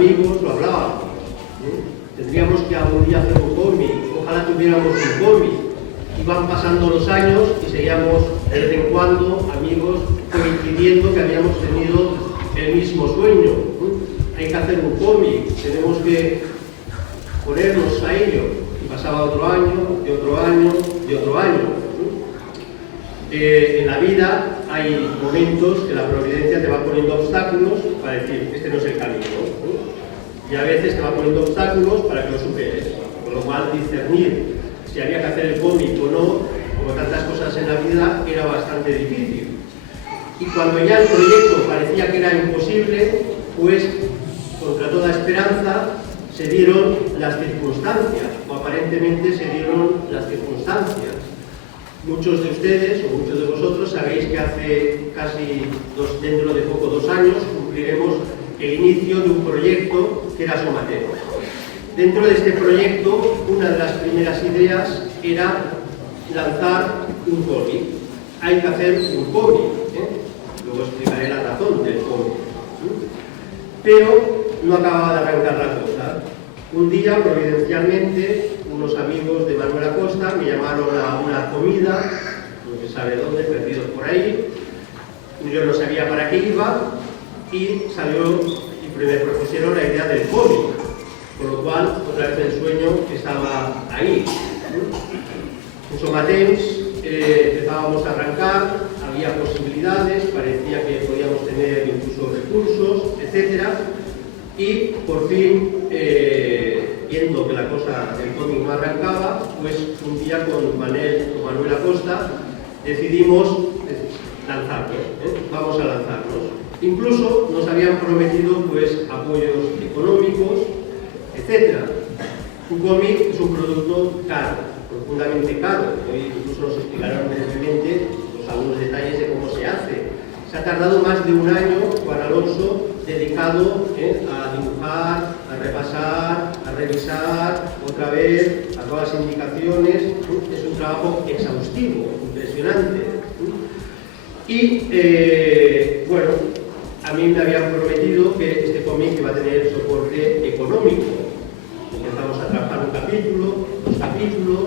amigos lo hablábamos. Tendríamos que algún día hacer un cómic, ojalá tuviéramos un cómic. Iban pasando los años y seguíamos de vez en cuando, amigos, coincidiendo que habíamos tenido el mismo sueño. Hay que hacer un cómic, tenemos que ponernos a ello. Y pasaba otro año, y otro año, y otro año. En la vida hay momentos que la providencia te va poniendo obstáculos para decir, este no es el camino. Y a veces te va poniendo obstáculos para que lo superes. Con lo cual, discernir si había que hacer el cómic o no, como tantas cosas en la vida, era bastante difícil. Y cuando ya el proyecto parecía que era imposible, pues, contra toda esperanza, se dieron las circunstancias, o aparentemente se dieron las circunstancias. Muchos de ustedes, o muchos de vosotros, sabéis que hace casi dentro de poco, 2 años, cumpliremos el inicio de un proyecto que era Somateo. Dentro de este proyecto, una de las primeras ideas era lanzar un cómic. Hay que hacer un cómic, luego explicaré la razón del cómic. Pero no acababa de arrancar la cosa. Un día, providencialmente, unos amigos de Manuel Acosta me llamaron a una comida, no se sabe dónde, perdidos por ahí. Yo no sabía para qué iba y salió y me propusieron la idea del cómic, con lo cual otra vez el sueño estaba ahí. En Somatens empezábamos a arrancar, había posibilidades, parecía que podíamos tener incluso recursos, etc. Y por fin, viendo que la cosa del cómic no arrancaba, pues un día con Manuel Acosta decidimos lanzarnos, vamos a lanzarnos. Incluso nos habían prometido pues apoyos económicos, etc. Un cómic es un producto caro, profundamente caro. Hoy incluso nos explicaron brevemente algunos detalles de cómo se hace. Se ha tardado más de 1 año, Juan Alonso, dedicado a dibujar, a repasar, a revisar, otra vez, a todas las indicaciones. Es un trabajo exhaustivo, impresionante. Y, bueno, a mí me habían prometido que este cómic iba a tener soporte económico. Empezamos a trabajar un capítulo, 2 capítulos.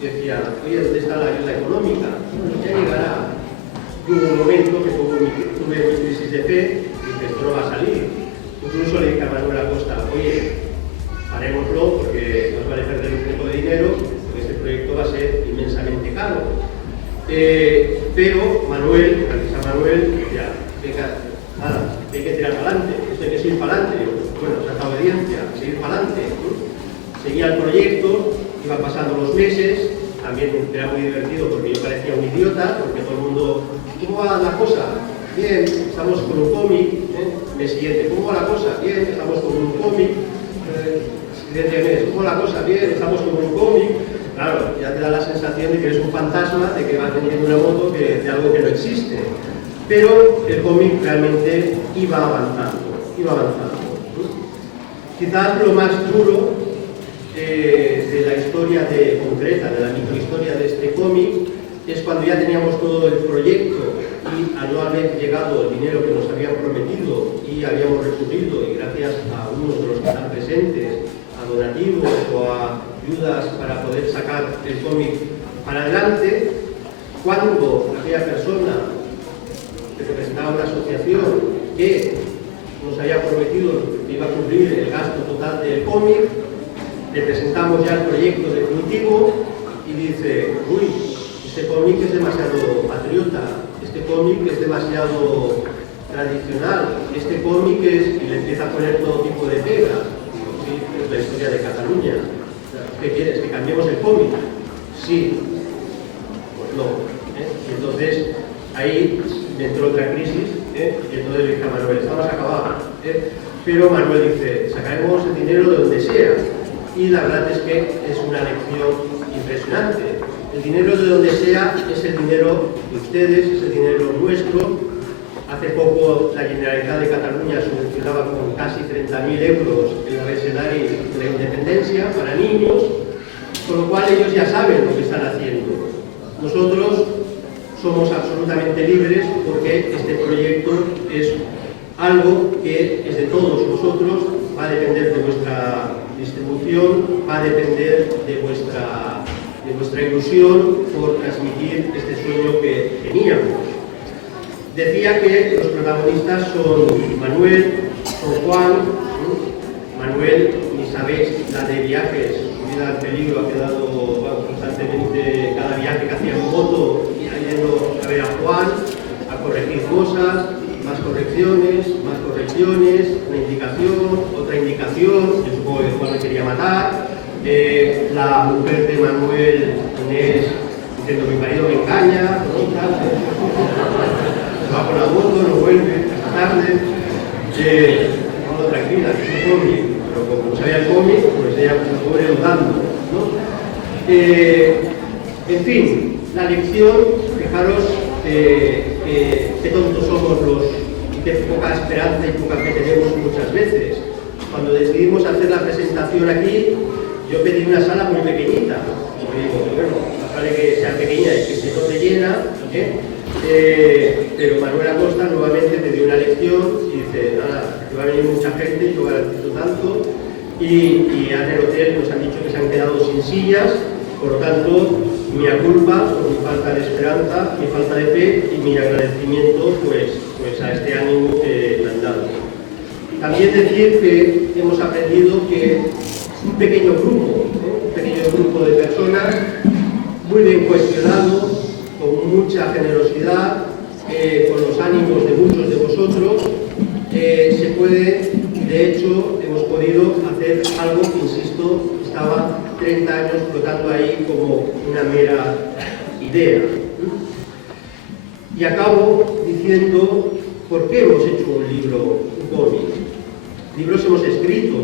Y decía, oye, ¿dónde está la ayuda económica? Bueno, ya llegará. Y hubo un momento que tuve mi crisis de fe y dije, esto no va a salir. Incluso le dije a Manuel Acosta, oye, parémoslo porque nos vale perder un poco de dinero, porque este proyecto va a ser inmensamente caro. Pero Manuel, gracias a Manuel, decía, venga, nada, hay que tirar para adelante, esto hay que seguir para adelante. Bueno, saca obediencia, seguir para adelante. Seguía el proyecto, iban pasando los meses, también era muy divertido porque yo parecía un idiota, porque todo el mundo, ¿cómo va la cosa? Bien, estamos con un cómic, mes siguiente, ¿cómo va la cosa? Bien, estamos con un cómic, siguiente mes, ¿cómo va la cosa? Bien, estamos con un cómic. Claro, ya te da la sensación de que eres un fantasma, de que vas teniendo una moto de algo que no existe. Pero el cómic realmente iba avanzando, iba avanzando. Quizás lo más duro de la historia concreta, de la microhistoria de este cómic, es cuando ya teníamos todo el proyecto y al no haber llegado el dinero que nos habían prometido y habíamos recurrido, y gracias a unos de los que están presentes, a donativos o a ayudas para poder sacar el cómic para adelante, cuando aquella persona que representaba una asociación que nos había prometido que iba a cubrir el gasto total del cómic, le presentamos ya el proyecto definitivo y dice, uy, este cómic es demasiado patriota, este cómic es demasiado tradicional, este cómic es... y le empieza a poner todo tipo de pegas. Sí, es la historia de Cataluña. ¿Qué quieres? ¿Que cambiemos el cómic? Sí. Pues no. Y entonces, ahí me entró otra crisis, y entonces le dije a Manuel, estamos acabados. Pero Manuel dice, sacaremos el dinero de donde sea. Y la verdad es que es una lección impresionante. El dinero de donde sea es el dinero de ustedes, es el dinero nuestro. Hace poco la Generalitat de Cataluña subvencionaba con casi 30.000 euros el abecedario de la independencia para niños, con lo cual ellos ya saben lo que están haciendo. Nosotros somos absolutamente libres porque este proyecto es algo que es de todos vosotros, va a depender de vuestra distribución, va a depender de vuestra ilusión por transmitir este sueño que teníamos. Decía que los protagonistas son Manuel, son Juan. Manuel, ni sabéis la de viajes, su vida en peligro, ha quedado constantemente, cada viaje que hacía en moto, yendo a ver a Juan, a corregir cosas, más correcciones, una indicación, otra indicación, yo supongo que Juan le quería matar, la mujer de Manuel, Inés, diciendo mi marido me engaña, va con la moto, no vuelve, hasta tarde, vamos tranquila, es un cómic, pero como sabía el cómic, pues ella se pobre dudando, ¿no? En fin, la lección, fijaros qué tontos somos y qué poca esperanza y poca fe tenemos muchas veces. Cuando decidimos hacer la presentación aquí, yo pedí una sala muy pequeñita, y digo, bueno, más vale que sea pequeña y que se no te llena, pero Manuel Acosta nuevamente me dio una lección y dice, nada, que va a venir mucha gente, yo garantizo tanto, y en el hotel nos han dicho que se han quedado sin sillas, por lo tanto, mi culpa por mi falta de esperanza, mi falta de fe y mi agradecimiento pues a este ánimo que me han dado. También decir que hemos aprendido que un pequeño grupo de personas, muy bien cuestionado, con mucha generosidad, con los ánimos de muchos de vosotros, se puede, y de hecho hemos podido hacer algo que, insisto, estaba 30 años flotando ahí como una mera idea. Y acabo diciendo por qué hemos hecho un libro, un cómic. Libros hemos escrito,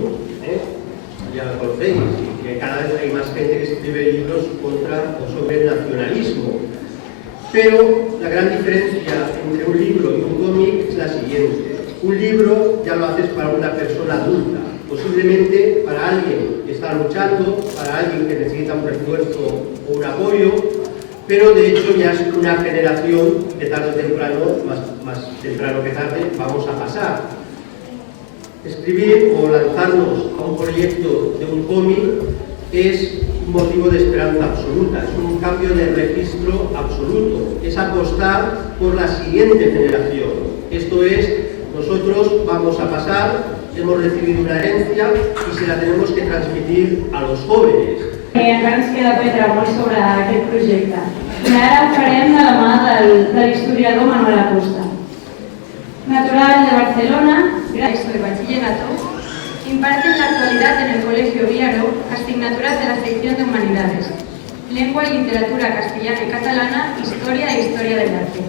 ya lo conocéis, y cada vez hay más gente que escribe libros contra o sobre el nacionalismo. Pero la gran diferencia entre un libro y un cómic es la siguiente. Un libro ya lo haces para una persona adulta, posiblemente para alguien que está luchando, para alguien que necesita un refuerzo o un apoyo, pero de hecho ya es una generación que tarde o temprano, más temprano que tarde, vamos a pasar. Escribir o lanzarnos a un proyecto de un cómic es un motivo de esperanza absoluta, es un cambio de registro absoluto, es apostar por la siguiente generación. Esto es, nosotros vamos a pasar, hemos recibido una herencia y se la tenemos que transmitir a los jóvenes. Encara ens queda aprendre molt sobre aquest projecte. I ara ho farem de la mà de l'historiador Manuel Acosta. Natural de Barcelona, gracias de bachillerato, imparte en la actualidad en el Colegio Viaro asignaturas de la sección de Humanidades, Lengua y Literatura Castellana y Catalana, Historia e Historia del Arte.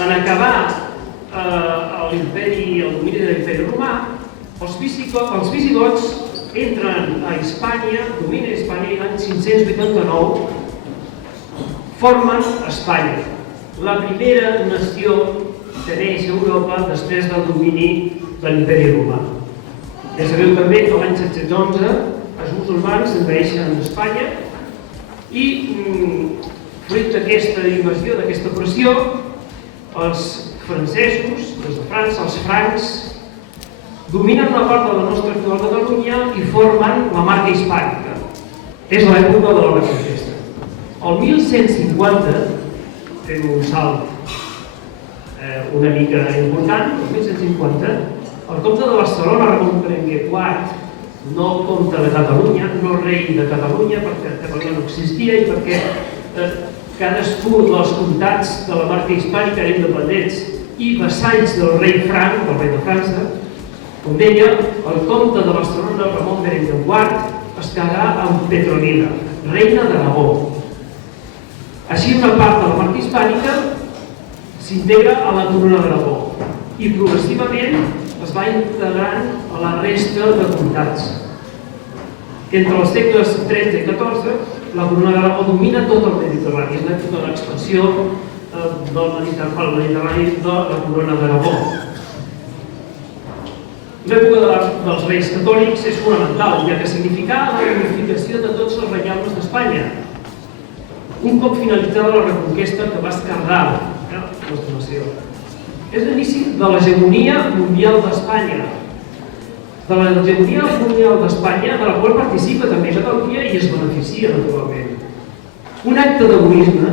En acabar el domini de l'imperi romà, els visigots entren a Hispània, dominen Hispània i l'any 589 formen Espanya, la primera nació que neix a Europa després del domini de l'imperi romà. Ja sabeu també que l'any 711 els musulmans envaeixen Espanya i, fruit d'aquesta invasió, d'aquesta pressió, els francesos, des de França, els francs, dominen una part de la nostra actual Catalunya i formen la marca hispànica. És l'època de la Reconquesta. El 1150, fem un salt una mica important, el 1150, el comte de Barcelona, Ramon Berenguer IV, no el comte de Catalunya, no el rei de Catalunya, perquè Catalunya no existia i perquè cadascun dels comtats de la marca hispànica eren independents i vassalls del rei Franc, del rei de França. Com deia, el comte de Barcelona, Ramon Berenguer IV, es quedà amb Petronila, reina d'Aragó. Així, una part de la marca hispànica s'integra a la corona d'Aragó i progressivament es va integrant a la resta de comtats. Entre els segles XIII i XIV, la corona d'Aragó domina tot el Mediterrani. És l'època de l'expansió del Mediterrani de la corona d'Aragó. L'època dels reis catòlics és fonamental, ja que significà la unificació de tots els reialmes d'Espanya. Un cop finalitzada la Reconquesta que va esquerdar la nostra nació. És l'inici de l'hegemonia mundial d'Espanya. De l'hegemonia mundial d'Espanya, de la qual participa també Catalunya i es beneficia, naturalment. Un acte d'egoisme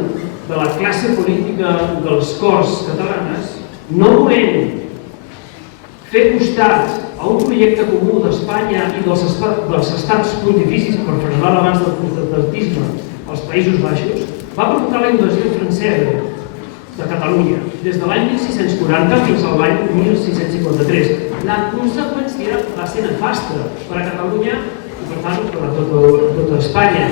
de la classe política de les Corts catalanes, no volent fer costat a un projecte comú d'Espanya i dels estats pontificis per frenar l'avanç del protestantisme als Països Baixos, va provocar la invasió francesa de Catalunya, des de l'any 1640 fins al l'any 1653. La conseqüència va ser nefasta per a Catalunya i, per tant, per a tota Espanya,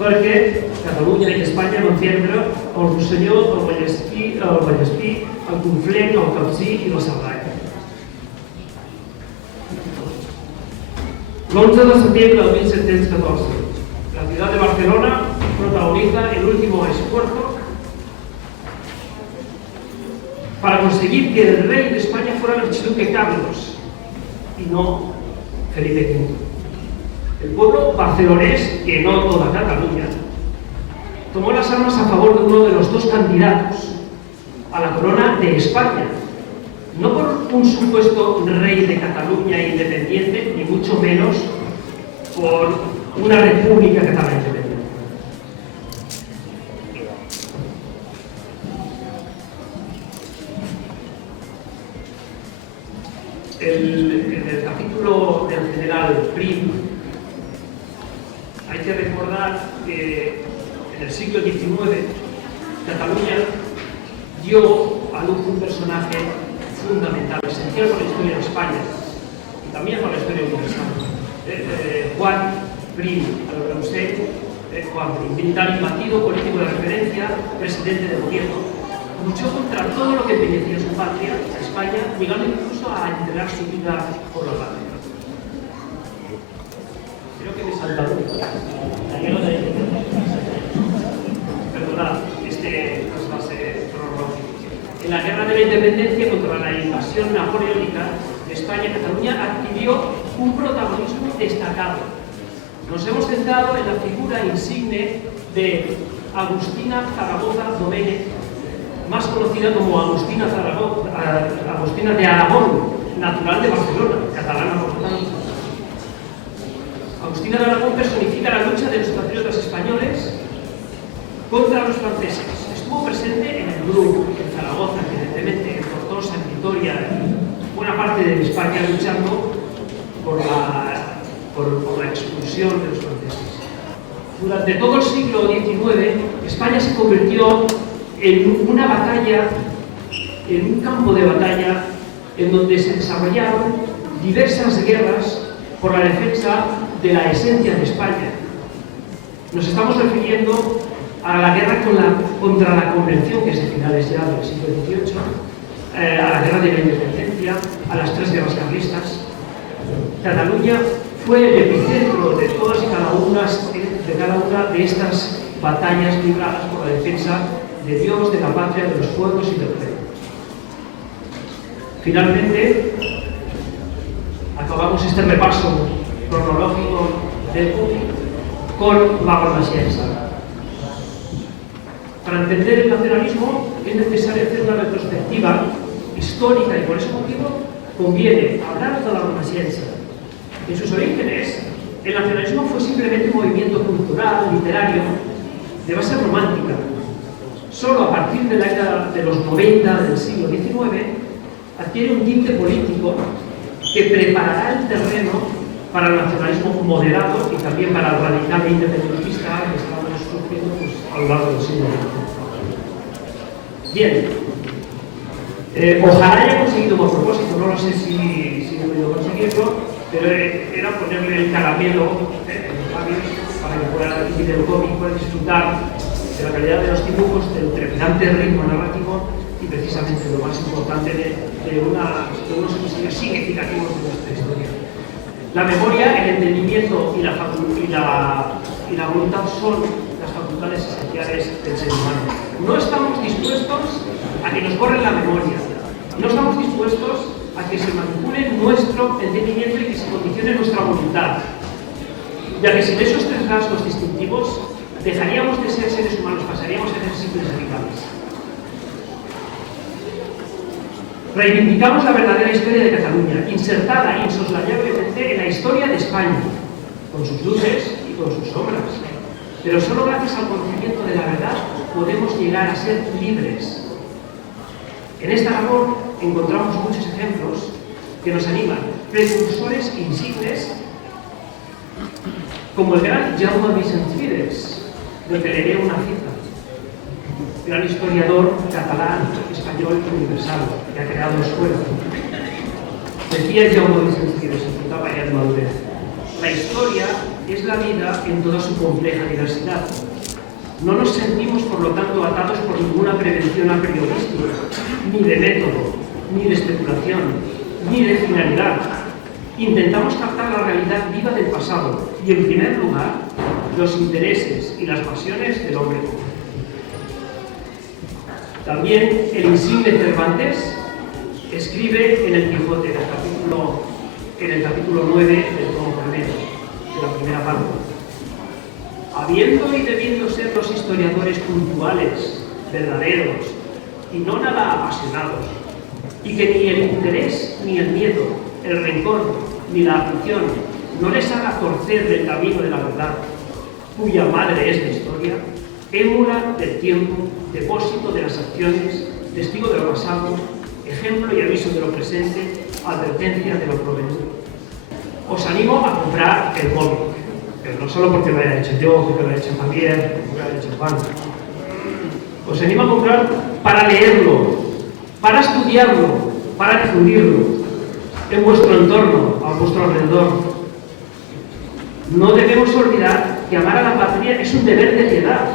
perquè Catalunya i Espanya van perdre el Rosselló, el Vallespí, el Conflent, el Capcir i la Cerdanya. L'11 de setembre de 1714, la ciutat de Barcelona protagoniza el último esfuerzo para conseguir que el rey de España fuera el archiduque Carlos y no Felipe V. El pueblo barcelonés, que no toda Cataluña, tomó las armas a favor de uno de los dos candidatos a la corona de España, no por un supuesto rey de Cataluña independiente, ni mucho menos por una república catalana independiente. En el capítulo del general Prim hay que recordar que en el siglo XIX Cataluña dio a luz un personaje fundamental, esencial para la historia de España y también para la historia universal. Juan Prim, a lo que usted, Juan Prim, militar imbatido, político de referencia, presidente de gobierno. Luchó contra todo lo que pertenecía a su patria, a España, llegando incluso a entregar su vida por la patria. Creo que me he saltado. Perdonad, este trasvase cronológico. En la guerra de la independencia contra la invasión napoleónica de España, Cataluña adquirió un protagonismo destacado. Nos hemos centrado en la figura insigne de Agustina Zaragoza Domènech, más conocida como Agustina de Aragón, natural de Barcelona, catalana por tanto. Agustina de Aragón personifica la lucha de los patriotas españoles contra los franceses. Estuvo presente en el Bruc, en Zaragoza, evidentemente, en Tortosa, en Vitoria y buena parte de España luchando por la expulsión de los franceses. Durante todo el siglo XIX, España se convirtió en una batalla, en un campo de batalla en donde se desarrollaron diversas guerras por la defensa de la esencia de España. Nos estamos refiriendo a la guerra contra la Convención, que es de finales ya del siglo XVIII, a la guerra de la independencia, a las tres guerras carlistas. Cataluña fue el epicentro de todas y cada una de estas batallas libradas por la defensa de Dios, de la patria, de los pueblos y del rey. Finalmente, acabamos este repaso cronológico del COVID con la Renaixença. Para entender el nacionalismo es necesario hacer una retrospectiva histórica y por ese motivo conviene hablar de la Renaixença. En sus orígenes, el nacionalismo fue simplemente un movimiento cultural, literario, de base romántica. Solo a partir de la década de los 90 del siglo XIX adquiere un tinte político que preparará el terreno para el nacionalismo moderado y también para el radical e independentista que estamos surgiendo a lo largo del siglo XX. Bien, ojalá haya conseguido un propósito, no lo sé si he podido conseguirlo, pero era ponerle el caramelo en los labios para que pueda vivir el cómic, pueda disfrutar de la calidad de los dibujos, del trepidante ritmo narrativo y precisamente lo más importante de unos episodios significativos de nuestra historia. La memoria, el entendimiento y la voluntad son las facultades esenciales del ser humano. No estamos dispuestos a que nos borren la memoria, no estamos dispuestos a que se manipule nuestro entendimiento y que se condicione nuestra voluntad, ya que sin esos tres rasgos distintivos dejaríamos de ser seres humanos, pasaríamos a ser simples animales. Reivindicamos la verdadera historia de Cataluña, insertada insoslayablemente en la historia de España, con sus luces y con sus sombras. Pero solo gracias al conocimiento de la verdad podemos llegar a ser libres. En esta labor encontramos muchos ejemplos que nos animan, precursores insignes, como el gran Jaume Vicens Vives, del que leeré una cita. Gran historiador catalán, español y universal, que ha creado escuela. Decía Jaume Vicens Vives, en su etapa ya de madurez: la historia es la vida en toda su compleja diversidad. No nos sentimos, por lo tanto, atados por ninguna prevención a priorística, ni de método, ni de especulación, ni de finalidad. Intentamos captar la realidad viva del pasado y, en primer lugar, los intereses y las pasiones del hombre común. También el insigne Cervantes escribe en el Quijote, en el capítulo 9 del tomo primero, de la primera parte: habiendo y debiendo ser los historiadores puntuales, verdaderos y no nada apasionados, y que ni el interés ni el miedo, el rencor ni la afición no les haga torcer del camino de la verdad, cuya madre es la historia, émula del tiempo, depósito de las acciones, testigo de lo pasado, ejemplo y aviso de lo presente, advertencia de lo provenidero. Os animo a comprar el cómic, pero no solo porque lo haya hecho yo, porque lo haya hecho Javier, porque lo haya hecho Juan. Os animo a comprar para leerlo, para estudiarlo, para difundirlo en vuestro entorno, a vuestro alrededor. No debemos olvidar que amar a la patria es un deber de piedad,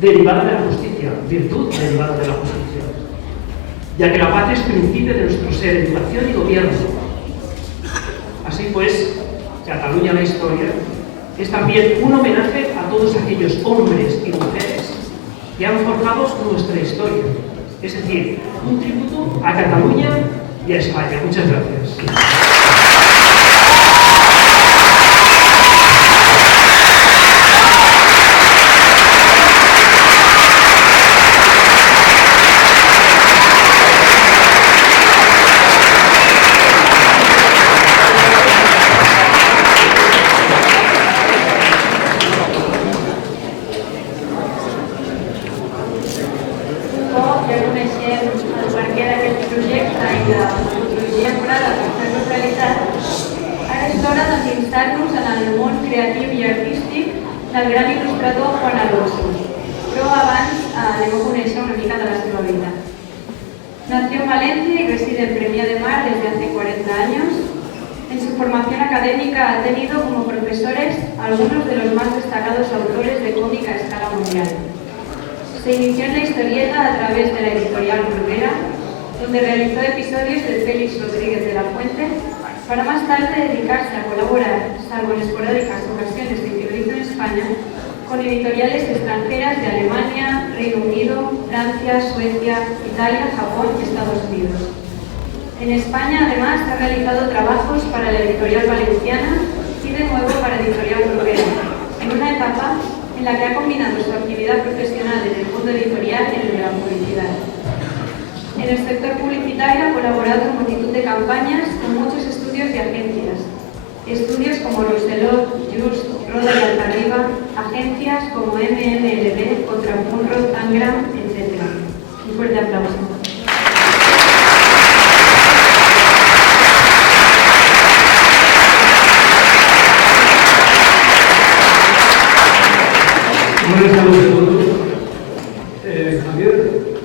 derivada de la justicia, virtud derivada de la justicia, ya que la patria es principio de nuestro ser, educación y gobierno. Así pues, Cataluña la historia es también un homenaje a todos aquellos hombres y mujeres que han forjado nuestra historia, es decir, un tributo a Cataluña y a España. Muchas gracias. del gran il·lustrador Juan Alonso, però abans anem a conèixer una mica de la seva vida. Nació en Valencia y reside en Premià de Mar desde hace 40 años. En su formación académica ha tenido como profesores algunos de los más destacados autores de cómic a escala mundial. Se inició en la historieta a través de la editorial Bruguera, donde realizó episodios de Félix Rodríguez de la Fuente, para más tarde dedicarse a colaborar, salvo en esporádicas ocasiones de que lo hizo en España, con editoriales extranjeras de Alemania, Reino Unido, Francia, Suecia, Italia, Japón y Estados Unidos. En España, además, ha realizado trabajos para la editorial valenciana y de nuevo para editorial Bruguera, en una etapa en la que ha combinado su actividad profesional en el mundo editorial y en el de la publicidad. En el sector publicitario ha colaborado en multitud de campañas con muchos estudios y agencias. Estudios como Rousselot, Just, Roda y Altarriba, agencias como MMLB, Contrapunro, Tangram, etc. Un fuerte aplauso. Buenas tardes a todos. Javier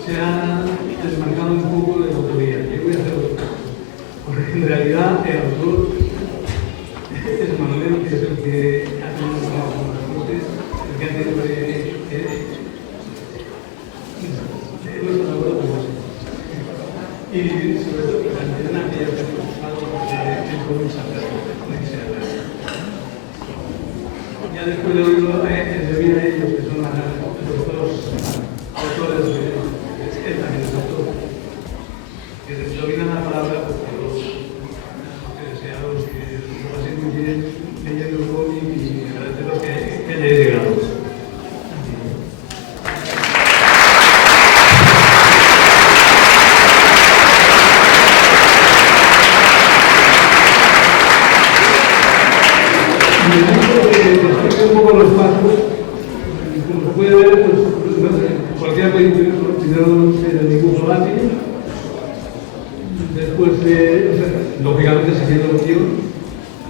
se ha desmarcado un poco de la autoría. Yo voy a hacer otro. Porque en realidad el autor es Manuel, que es el que ha tenido trabajo con las cortes, el que ha tenido hemos colaborado con eso. Y sobre todo, que también aquellos que hemos usado en Provenza, ya después de oírlo, debido a ellos, que son los dos autores de él también es autor, que se dominan la palabra porque los deseados que lo pasen muy bien leyendo el cómic y agradeceros que hayáis llegado. Un poco los pasos, como se puede ver, pues cualquiera puede incluir primero el dibujo lápiz, después lógicamente siguiendo el guión,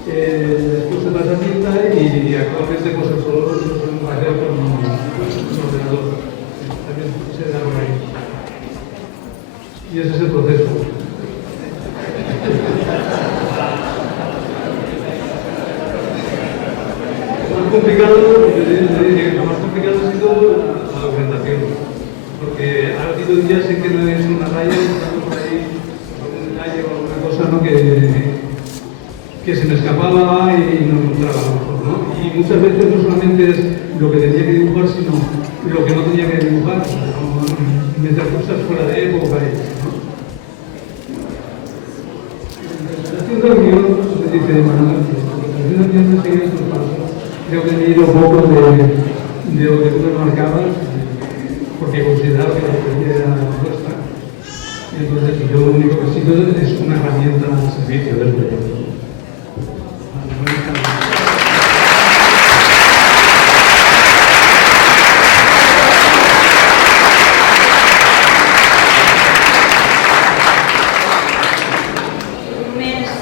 después se pasa a tinta y actualmente pues el color lo podemos hacer con un ordenador, también se da por ahí. Y ese es el proceso. Complicado, lo más complicado ha sido la documentación, porque ha habido días en que no es una raya, estamos por ahí con un detalle o alguna cosa, ¿no? que se me escapaba y no encontraba a lo mejor, ¿no? Y muchas veces no solamente es lo que tenía que dibujar, sino lo que no tenía que dibujar, como meter cosas fuera de época ¿no? Haciendo el guión, me dice Manuel, haciendo el guión de seguir estos pasos. Creo que he leído un poco de lo que tú me marcabas, porque consideraba que la experiencia era nuestra. Entonces, yo lo único que he sido es una herramienta al servicio del proyecto.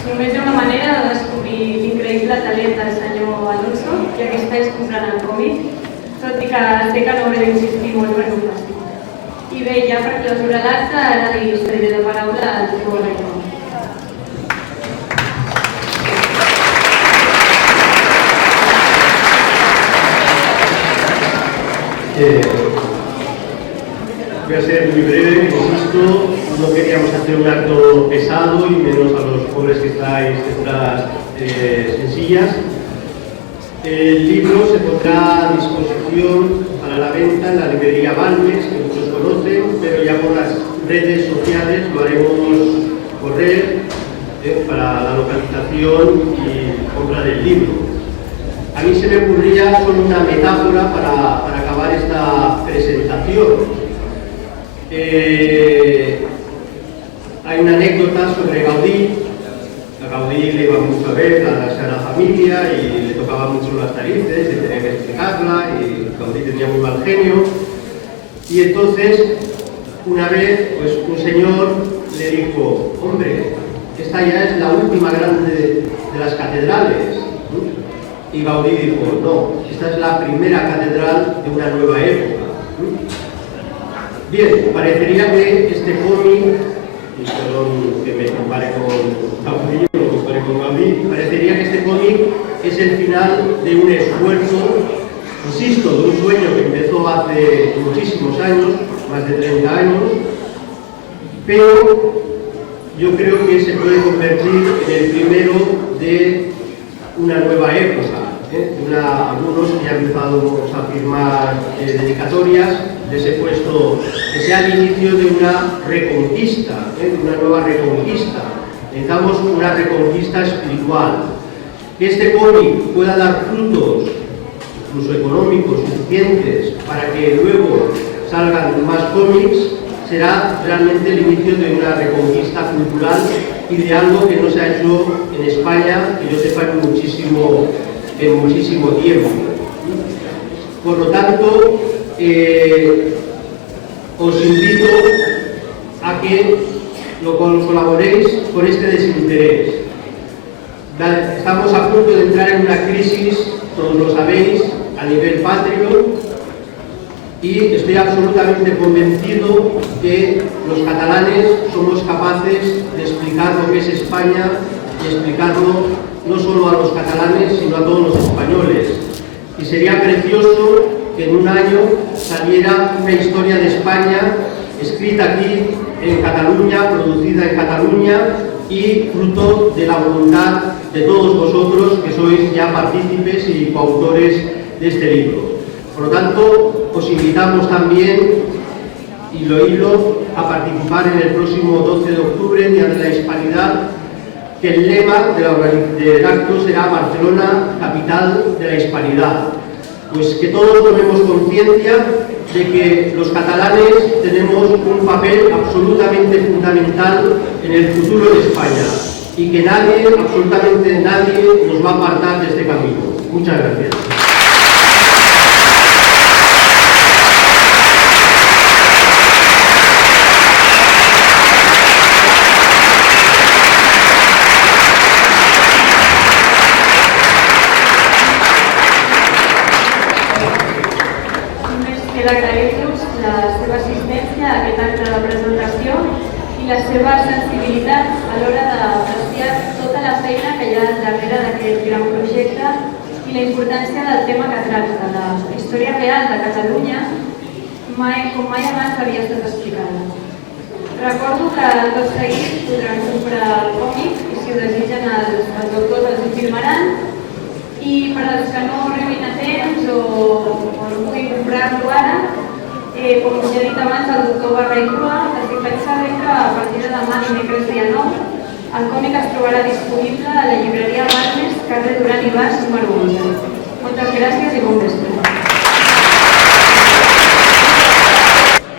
Només hi ha una manera de descobrir l'increïble talent del senyor Alonso, i aquesta és comprant el còmic, tot i que sé que no hauré d'insistir molt perquè ho faci. I bé, ja per clausurar l'acte, ara li cedré la paraula al teu rector. Voy a ser muy breve, insisto, no queríamos hacer un acto pesado y menos a los pobres que estáis detrás sencillas. El libro se pondrá a disposición para la venta en la librería Balmes, que muchos conocen, pero ya por las redes sociales lo haremos correr para la localización y compra del libro. A mí se me ocurría solo una metáfora para acabar esta presentación. Hay una anécdota sobre Gaudí. A Gaudí le iba mucho a ver a la Sagrada Familia y le tocaba mucho las narices, y tenía que explicarla, y Gaudí tenía muy mal genio. Y entonces, una vez, pues un señor le dijo: hombre, esta ya es la última grande de las catedrales. Y Gaudí dijo: no, esta es la primera catedral de una nueva época. Bien, parecería que este cómic, y perdón que me compare con Gaudí, o lo compare con Gaudí, parecería que este cómic es el final de un esfuerzo, insisto, de un sueño que empezó hace muchísimos años, más de 30 años, pero yo creo que se puede convertir en el primero de una nueva época. Algunos ya han empezado a firmar dedicatorias, les he puesto que sea el inicio de una reconquista, de una nueva reconquista. Necesitamos una reconquista espiritual. Que este cómic pueda dar frutos, incluso económicos, suficientes para que luego salgan más cómics, será realmente el inicio de una reconquista cultural y de algo que no se ha hecho en España, que yo sepa, en muchísimo tiempo. Por lo tanto, os invito a que colaboréis con este desinterés. Estamos a punto de entrar en una crisis, todos lo sabéis, a nivel patrio, y estoy absolutamente convencido que los catalanes somos capaces de explicar lo que es España y explicarlo no solo a los catalanes, sino a todos los españoles. Y sería precioso que en un año saliera una historia de España escrita aquí en Cataluña, producida en Cataluña y fruto de la voluntad de todos vosotros que sois ya partícipes y coautores de este libro. Por lo tanto, os invitamos también, y lo hilo, a participar en el próximo 12 de octubre, Día de la Hispanidad, que el lema del acto será Barcelona, capital de la Hispanidad. Pues que todos tomemos conciencia de que los catalanes tenemos un papel absolutamente fundamental en el futuro de España y que nadie, absolutamente nadie, nos va a apartar de este camino. Muchas gracias. Agrair-vos la seva assistència a aquest acte de presentació i la seva sensibilitat a l'hora d'apreciar tota la feina que hi ha darrere d'aquest gran projecte i la importància del tema que tracta, la història real de Catalunya, com mai abans havia estat explicada. Recordo que tot seguit podran comprar el còmic i si ho desitgen els autors els firmaran. I per als que no arribin a temps o no puguin comprar-lo ara, com ja he dit abans, el doctor Barraicua els faig saber que a partir de demà, dimecres dia 9, el còmic es trobarà disponible a la llibreria Balmes, carrer Duran i Bas, número 11. Moltes gràcies i bon vespre.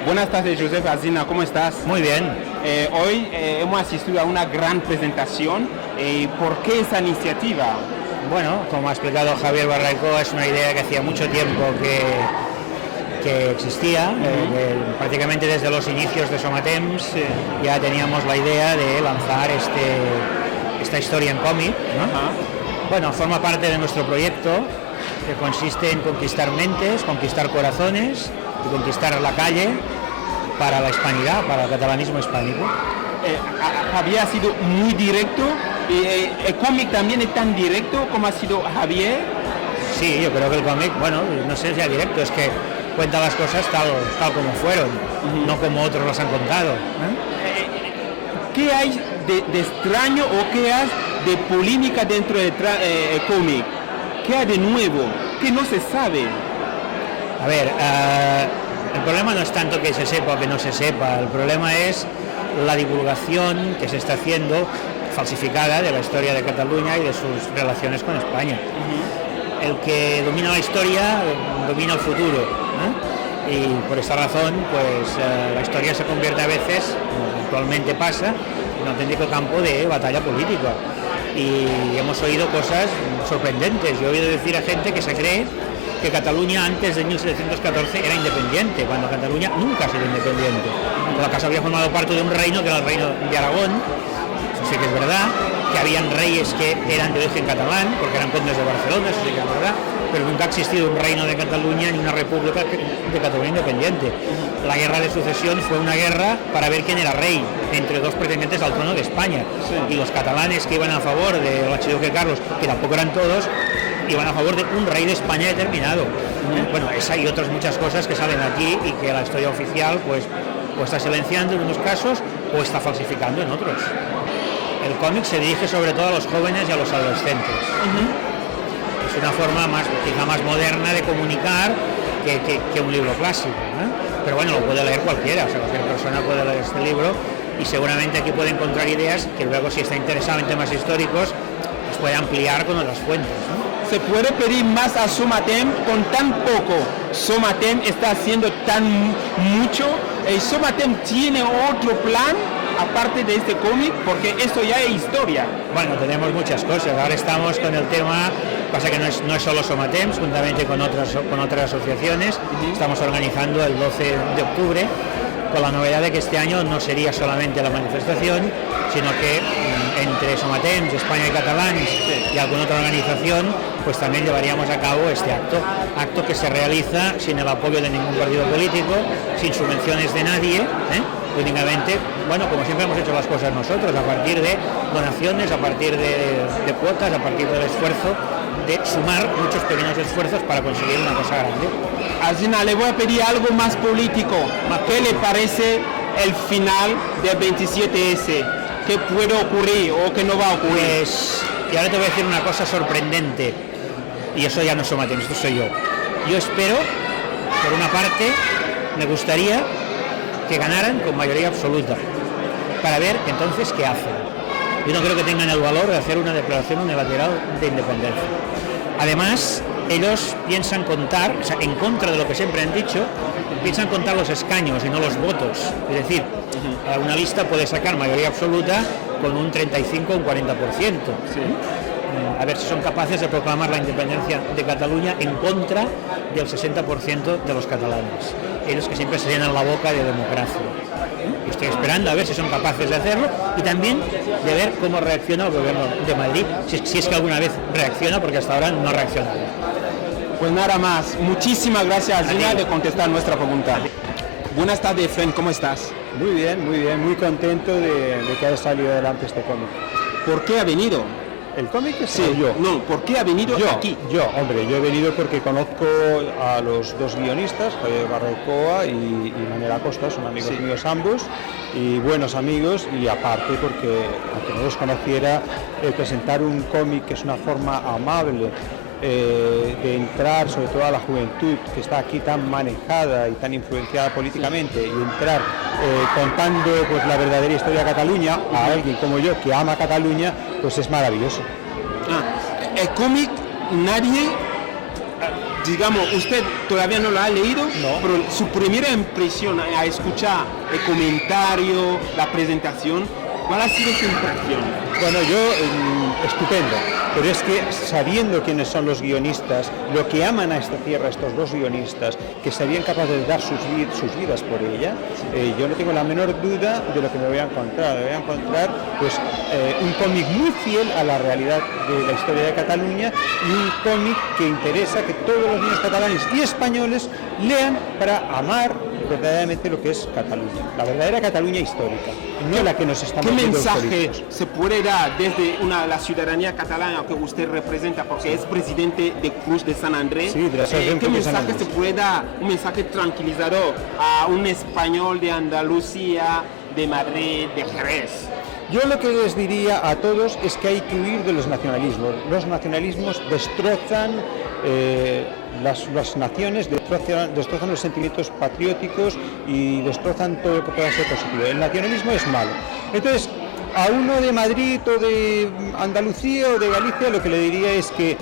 Buenas tardes, Josep Azina, ¿cómo estás? Muy bien. Hoy hemos asistido a una gran presentación. ¿Por qué esa iniciativa? Bueno, como ha explicado Javier Barraicó, es una idea que hacía mucho tiempo que existía. Prácticamente desde los inicios de Somatemps ya teníamos la idea de lanzar esta historia en cómic, ¿no? Bueno, forma parte de nuestro proyecto que consiste en conquistar mentes, conquistar corazones y conquistar la calle para la hispanidad, para el catalanismo hispánico. Había sido muy directo. ¿El cómic también es tan directo como ha sido Javier? Sí, yo creo que el cómic, bueno, no sé si es directo, es que cuenta las cosas tal como fueron, no como otros las han contado. ¿Qué hay de extraño o qué hay de polémica dentro del cómic? ¿Qué hay de nuevo? ¿Qué no se sabe? A ver, el problema no es tanto que se sepa o que no se sepa, el problema es la divulgación que se está haciendo falsificada de la historia de Cataluña y de sus relaciones con España. El que domina la historia domina el futuro, ¿eh? Y por esta razón, pues la historia se convierte a veces, como actualmente pasa, en un auténtico campo de batalla política. Y hemos oído cosas sorprendentes. Yo he oído decir a gente que se cree que Cataluña antes de 1714 era independiente, cuando Cataluña nunca ha sido independiente. En todo caso había formado parte de un reino que era el reino de Aragón. Eso sí que es verdad, que habían reyes que eran de origen catalán, porque eran condes de Barcelona, eso sí que es verdad, pero nunca ha existido un reino de Cataluña ni una república de Cataluña independiente. La guerra de sucesión fue una guerra para ver quién era rey, entre dos pretendientes al trono de España. Y los catalanes que iban a favor del archiduque Carlos, que tampoco eran todos, y van a favor de un rey de España determinado. Bueno, esa y otras muchas cosas que salen aquí y que la historia oficial pues o está silenciando en unos casos o está falsificando en otros. El cómic se dirige sobre todo a los jóvenes y a los adolescentes. Es una forma quizá más moderna de comunicar que un libro clásico, ¿eh? Pero bueno, lo puede leer cualquiera, o sea, cualquier persona puede leer este libro y seguramente aquí puede encontrar ideas que luego, si está interesado en temas históricos, pues puede ampliar con otras fuentes, ¿no? ¿Se puede pedir más a Somatem con tan poco? Somatem está haciendo tan mucho. Somatem tiene otro plan aparte de este cómic, porque esto ya es historia. Bueno, tenemos muchas cosas. Ahora estamos con el tema, pasa que no es solo Somatem, juntamente con otras asociaciones. Estamos organizando el 12 de octubre, con la novedad de que este año no sería solamente la manifestación, sino que entre Somatem, España y Catalans y alguna otra organización, pues también llevaríamos a cabo este acto que se realiza sin el apoyo de ningún partido político, sin subvenciones de nadie, únicamente, bueno, como siempre hemos hecho las cosas nosotros, a partir de donaciones, a partir de cuotas, a partir del esfuerzo de sumar muchos pequeños esfuerzos para conseguir una cosa grande. Alsina, le voy a pedir algo más político. ¿Qué le parece el final del 27S? ¿Qué puede ocurrir o qué no va a ocurrir? Pues, y ahora te voy a decir una cosa sorprendente, y eso ya no es Somatem, esto soy yo. Yo espero, por una parte, me gustaría que ganaran con mayoría absoluta, para ver entonces qué hacen. Yo no creo que tengan el valor de hacer una declaración unilateral de independencia. Además, ellos piensan contar, o sea, en contra de lo que siempre han dicho, piensan contar los escaños y no los votos. Es decir, una lista puede sacar mayoría absoluta con un 35 o un 40%. ¿Sí? A ver si son capaces de proclamar la independencia de Cataluña en contra del 60% de los catalanes. Ellos que siempre se llenan la boca de democracia. Estoy esperando a ver si son capaces de hacerlo y también de ver cómo reacciona el gobierno de Madrid, si es que alguna vez reacciona, porque hasta ahora no ha reaccionado. Pues nada más. Muchísimas gracias, Alsina, de contestar nuestra pregunta. Buenas tardes, Efren, ¿cómo estás? Muy bien, muy contento de que haya salido adelante este cómic. ¿Por qué ha venido? ¿El cómic? Sí, yo. No, ¿por qué ha venido aquí? Yo he venido porque conozco a los dos guionistas, Javier Barrecoa y Manuel Acosta, son amigos míos ambos, y buenos amigos, y aparte porque, aunque no los conociera, presentar un cómic que es una forma amable de entrar sobre todo a la juventud que está aquí tan manejada y tan influenciada políticamente, y entrar contando pues la verdadera historia de Cataluña a alguien como yo que ama Cataluña, pues es maravilloso. El cómic nadie, digamos, usted todavía no lo ha leído, pero su primera impresión a escuchar el comentario, la presentación, ¿cuál ha sido su impresión? Bueno, estupendo, pero es que sabiendo quiénes son los guionistas, lo que aman a esta tierra estos dos guionistas, que serían capaces de dar sus vidas por ella, yo no tengo la menor duda de lo que me voy a encontrar. Me voy a encontrar pues un cómic muy fiel a la realidad de la historia de Cataluña, y un cómic que interesa que todos los niños catalanes y españoles lean para amar verdaderamente lo que es Cataluña, la verdadera Cataluña histórica, no la que nos estamos ¿Qué viendo mensaje se puede dar desde la ciudadanía catalana que usted representa, porque es presidente de Cruz de San Andrés? Sí, de la Asociación ¿Qué Cruz de San mensaje Andrés se puede dar, un mensaje tranquilizador a un español de Andalucía, de Madrid, de Jerez? Yo lo que les diría a todos es que hay que huir de los nacionalismos. Los nacionalismos destrozan las naciones, destrozan los sentimientos patrióticos y destrozan todo lo que pueda ser positivo. El nacionalismo es malo. Entonces, a uno de Madrid o de Andalucía o de Galicia lo que le diría es que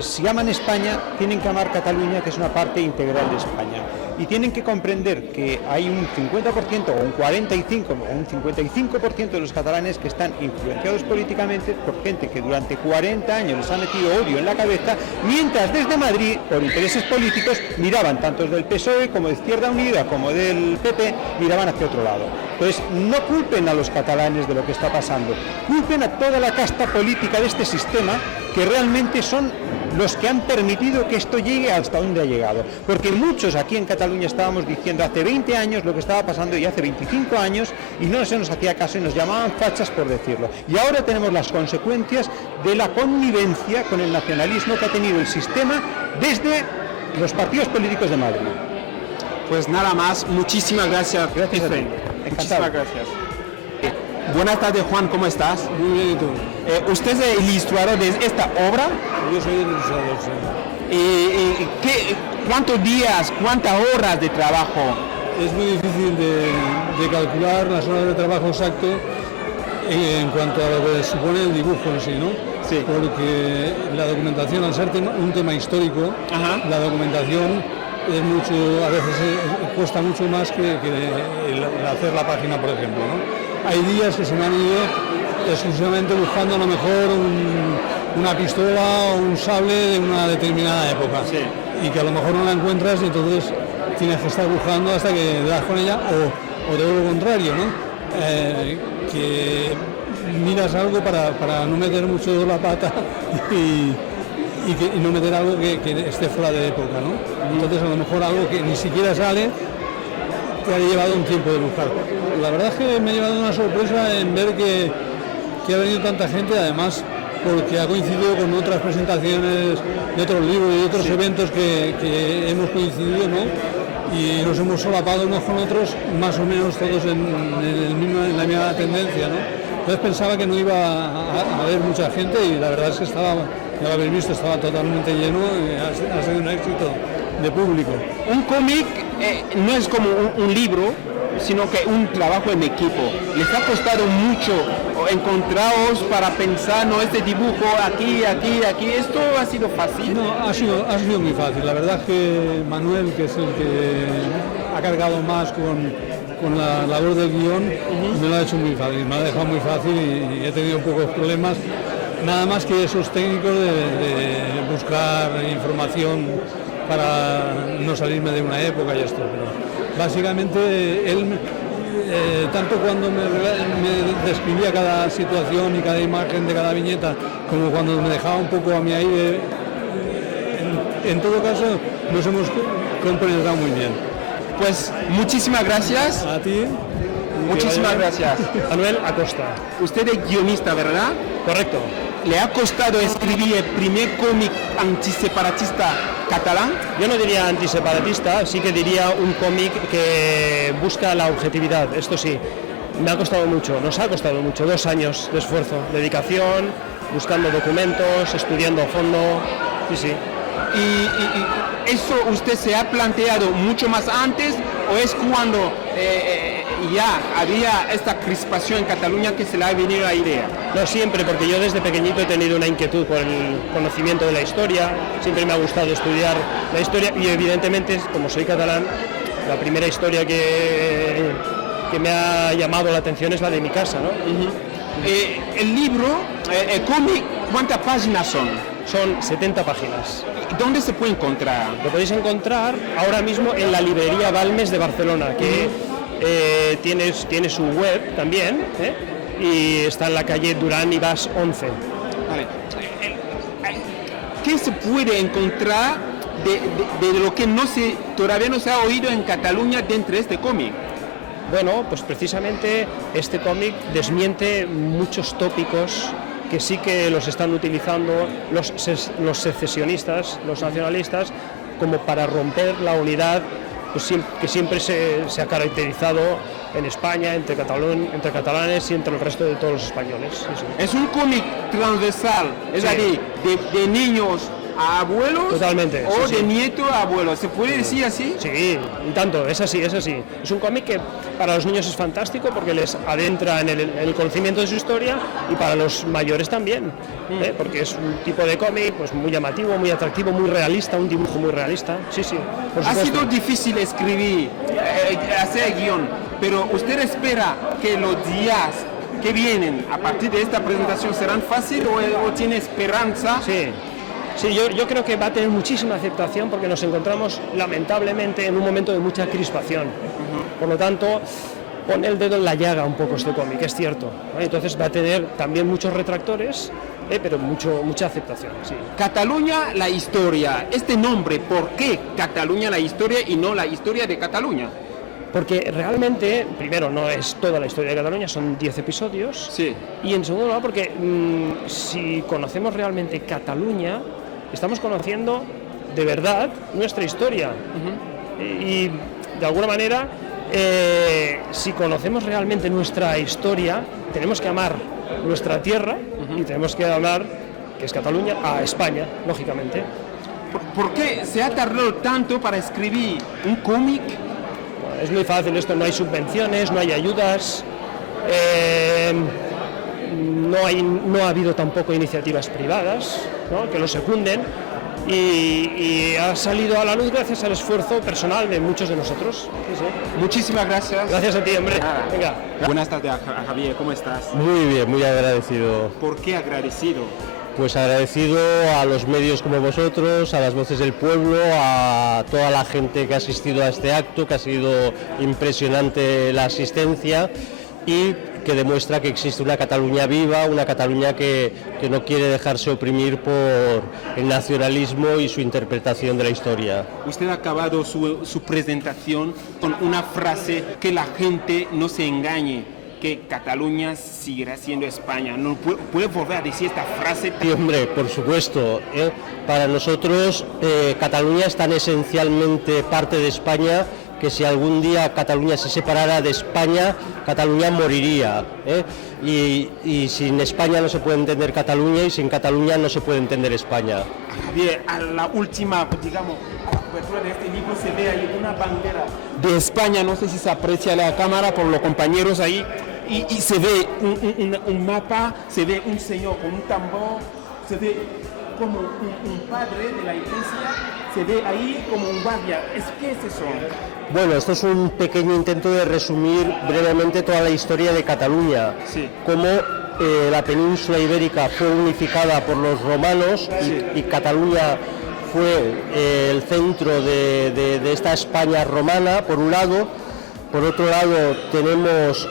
si aman España, tienen que amar Cataluña, que es una parte integral de España. Y tienen que comprender que hay un 50% o un 45% o un 55% de los catalanes que están influenciados políticamente por gente que durante 40 años les ha metido odio en la cabeza, mientras desde Madrid, por intereses políticos, miraban tanto del PSOE como de Izquierda Unida como del PP, miraban hacia otro lado. Entonces, no culpen a los catalanes de lo que está pasando, culpen a toda la casta política de este sistema, que realmente son los que han permitido que esto llegue hasta donde ha llegado. Porque muchos aquí en Cataluña estábamos diciendo hace 20 años lo que estaba pasando y hace 25 años y no se nos hacía caso y nos llamaban fachas por decirlo. Y ahora tenemos las consecuencias de la connivencia con el nacionalismo que ha tenido el sistema desde los partidos políticos de Madrid. Pues nada más, muchísimas gracias. Gracias a ti. Encantado. Encantado. Muchísimas gracias. Buenas tardes, Juan, ¿cómo estás? Muy bien, ¿y tú? ¿Usted es el ilustrador de esta obra? Yo soy el ilustrador, sí. ¿Cuántos días, cuántas horas de trabajo? Es muy difícil de calcular las horas de trabajo exacto en cuanto a lo que supone el dibujo en sí, ¿no? Sí. Porque la documentación, al ser un tema histórico, Ajá. la documentación es mucho, a veces cuesta mucho más que el hacer la página, por ejemplo, ¿no? Hay días que se me han ido exclusivamente buscando a lo mejor una pistola o un sable de una determinada época. Sí. Y que a lo mejor no la encuentras y entonces tienes que estar buscando hasta que das con ella o de lo contrario, ¿no? Que miras algo para no meter mucho la pata y no meter algo que esté fuera de época, ¿no? Entonces a lo mejor algo que ni siquiera sale te ha llevado un tiempo de buscar. La verdad es que me ha llevado una sorpresa en ver que ha venido tanta gente, además porque ha coincidido con otras presentaciones de otros libros y de otros eventos que hemos coincidido, ¿no? Y nos hemos solapado unos con otros, más o menos todos en la misma tendencia, ¿no? Entonces pensaba que no iba a haber mucha gente y la verdad es que estaba, ya lo habéis visto, estaba totalmente lleno y ha sido un éxito de público. Un cómic no es como un libro, sino que un trabajo en equipo. ¿Les ha costado mucho encontraros para pensar, no, este dibujo aquí? ¿Esto ha sido fácil? No, ha sido muy fácil. La verdad es que Manuel, que es el que ha cargado más con la labor del guión, me lo ha hecho muy fácil, me lo ha dejado muy fácil y he tenido pocos problemas, nada más que esos técnicos de buscar información para no salirme de una época y esto, pero básicamente él, tanto cuando me describía cada situación y cada imagen de cada viñeta, como cuando me dejaba un poco a mi aire, en todo caso nos hemos compenetrado muy bien. Pues muchísimas gracias. A ti. Muchísimas gracias. Manuel Acosta. Usted es guionista, ¿verdad? Correcto. ¿Le ha costado escribir el primer cómic antiseparatista catalán? Yo no diría antiseparatista, sí que diría un cómic que busca la objetividad, esto sí. Me ha costado mucho, nos ha costado mucho, 2 años de esfuerzo, dedicación, buscando documentos, estudiando a fondo, sí. ¿Y eso usted se ha planteado mucho más antes o es cuando ya había esta crispación en Cataluña que se le ha venido la idea? No siempre, porque yo desde pequeñito he tenido una inquietud por el conocimiento de la historia, siempre me ha gustado estudiar la historia y evidentemente, como soy catalán, la primera historia que me ha llamado la atención es la de mi casa, ¿no? El libro, el cómic, ¿cuántas páginas son? Son 70 páginas. ¿Dónde se puede encontrar? Lo podéis encontrar ahora mismo en la librería Balmes de Barcelona, que tiene su web también, y está en la calle Durán y Bas 11. Vale. ¿Qué se puede encontrar de lo que todavía no se ha oído en Cataluña dentro de este cómic? Bueno, pues precisamente este cómic desmiente muchos tópicos que sí que los están utilizando los secesionistas, los nacionalistas, como para romper la unidad pues, que siempre se ha caracterizado en España, entre catalanes y entre el resto de todos los españoles. Sí. Es un cómic transversal, es decir, de niños a abuelos. Totalmente, o sí, de nieto a abuelos, ¿se puede decir así? Sí, y tanto, es así. Es un cómic que para los niños es fantástico porque les adentra en el conocimiento de su historia y para los mayores también, porque es un tipo de cómic pues muy llamativo, muy atractivo, muy realista, un dibujo muy realista. Sí, por supuesto. Ha sido difícil escribir, hacer guión, pero ¿usted espera que los días que vienen a partir de esta presentación serán fáciles o tiene esperanza? Sí, yo creo que va a tener muchísima aceptación porque nos encontramos lamentablemente en un momento de mucha crispación. Por lo tanto, pone el dedo en la llaga un poco este cómic, es cierto, ¿vale? Entonces va a tener también muchos retractores, pero mucha aceptación, sí. Cataluña, la historia. Este nombre, ¿por qué Cataluña, la historia y no la historia de Cataluña? Porque realmente, primero, no es toda la historia de Cataluña, son 10 episodios. Sí. Y en segundo lugar, porque si conocemos realmente Cataluña, estamos conociendo de verdad nuestra historia. Y de alguna manera, si conocemos realmente nuestra historia, tenemos que amar nuestra tierra y tenemos que hablar, que es Cataluña, a España, lógicamente. ¿Por qué se ha tardado tanto para escribir un cómic? Es muy fácil esto, no hay subvenciones, no hay ayudas, no ha habido tampoco iniciativas privadas, ¿no?, que lo secunden, y ha salido a la luz gracias al esfuerzo personal de muchos de nosotros. Sí. Muchísimas gracias. Gracias a ti, hombre. Venga. Buenas tardes, Javier, ¿cómo estás? Muy bien, muy agradecido. ¿Por qué agradecido? Pues agradecido a los medios como vosotros, a las voces del pueblo, a toda la gente que ha asistido a este acto, que ha sido impresionante la asistencia y que demuestra que existe una Cataluña viva, una Cataluña que no quiere dejarse oprimir por el nacionalismo y su interpretación de la historia. Usted ha acabado su presentación con una frase: que la gente no se engañe, que Cataluña seguirá siendo España. ¿No puede volver a decir esta frase? Sí, hombre, por supuesto. Para nosotros Cataluña es tan esencialmente parte de España que si algún día Cataluña se separara de España, Cataluña moriría. Y sin España no se puede entender Cataluña y sin Cataluña no se puede entender España. Bien, a la última, digamos, a la cobertura de este libro se ve ahí una bandera de España, no sé si se aprecia la cámara por los compañeros ahí, y se ve un mapa, se ve un señor con un tambor, se ve como un padre de la iglesia, se ve ahí como un guardia. ¿Qué es eso? Bueno, esto es un pequeño intento de resumir brevemente toda la historia de Cataluña. Sí. Cómo la península ibérica fue unificada por los romanos, sí, y Cataluña fue el centro de esta España romana, por un lado. Por otro lado tenemos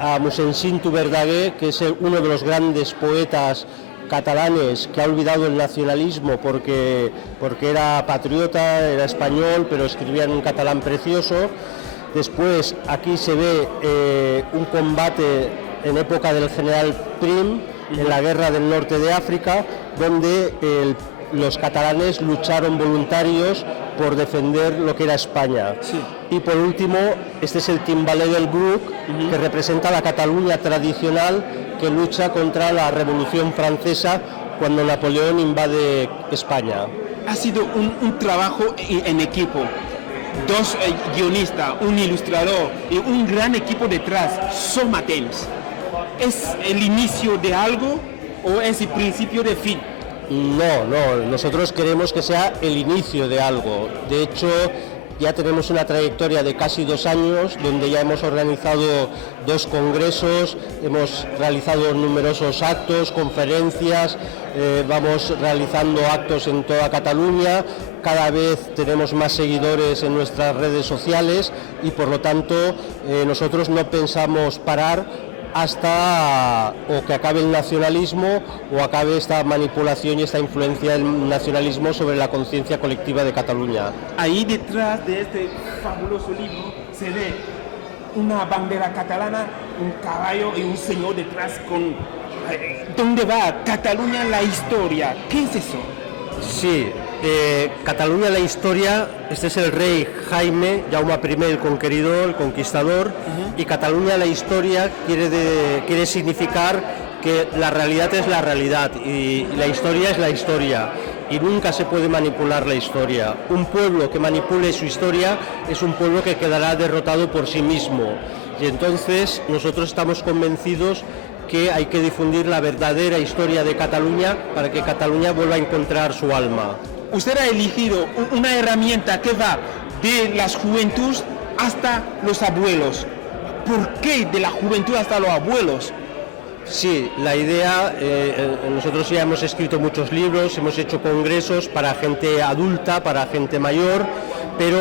a Mossèn Cinto Verdaguer, que es uno de los grandes poetas catalanes, que ha olvidado el nacionalismo porque era patriota, era español, pero escribía en un catalán precioso. Después aquí se ve un combate en época del general Prim, en la guerra del norte de África, donde los catalanes lucharon voluntarios por defender lo que era España. Sí. Y por último, este es el Timbaler del Bruc, que representa la Cataluña tradicional, que lucha contra la Revolución Francesa cuando Napoleón invade España. Ha sido un trabajo en equipo. Dos guionistas, un ilustrador y un gran equipo detrás. Som a temps. ¿Es el inicio de algo o es el principio de fin? No, nosotros queremos que sea el inicio de algo. De hecho, ya tenemos una trayectoria de casi 2 años, donde ya hemos organizado 2 congresos, hemos realizado numerosos actos, conferencias, vamos realizando actos en toda Cataluña, cada vez tenemos más seguidores en nuestras redes sociales y por lo tanto nosotros no pensamos parar hasta o que acabe el nacionalismo o acabe esta manipulación y esta influencia del nacionalismo sobre la conciencia colectiva de Cataluña. Ahí detrás de este fabuloso libro se ve una bandera catalana, un caballo y un señor detrás con... ¿Dónde va? Cataluña, la historia. ¿Qué es eso? Sí, Cataluña, la historia, este es el rey Jaime, Jaume I, el conqueridor, el conquistador, y Cataluña, la historia, quiere significar que la realidad es la realidad y la historia es la historia, y nunca se puede manipular la historia. Un pueblo que manipule su historia es un pueblo que quedará derrotado por sí mismo, y entonces nosotros estamos convencidos que hay que difundir la verdadera historia de Cataluña para que Cataluña vuelva a encontrar su alma. Usted ha elegido una herramienta que va de las juventudes hasta los abuelos. ¿Por qué de la juventud hasta los abuelos? Sí, la idea, nosotros ya hemos escrito muchos libros, hemos hecho congresos para gente adulta, para gente mayor, pero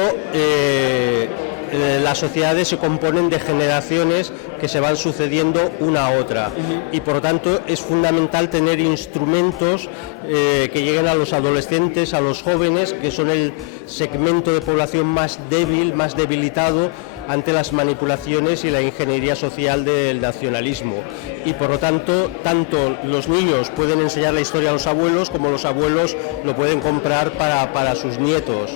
las sociedades se componen de generaciones que se van sucediendo una a otra y por lo tanto es fundamental tener instrumentos que lleguen a los adolescentes, a los jóvenes, que son el segmento de población más débil, más debilitado ante las manipulaciones y la ingeniería social del nacionalismo. Y por lo tanto, tanto los niños pueden enseñar la historia a los abuelos como los abuelos lo pueden comprar para sus nietos.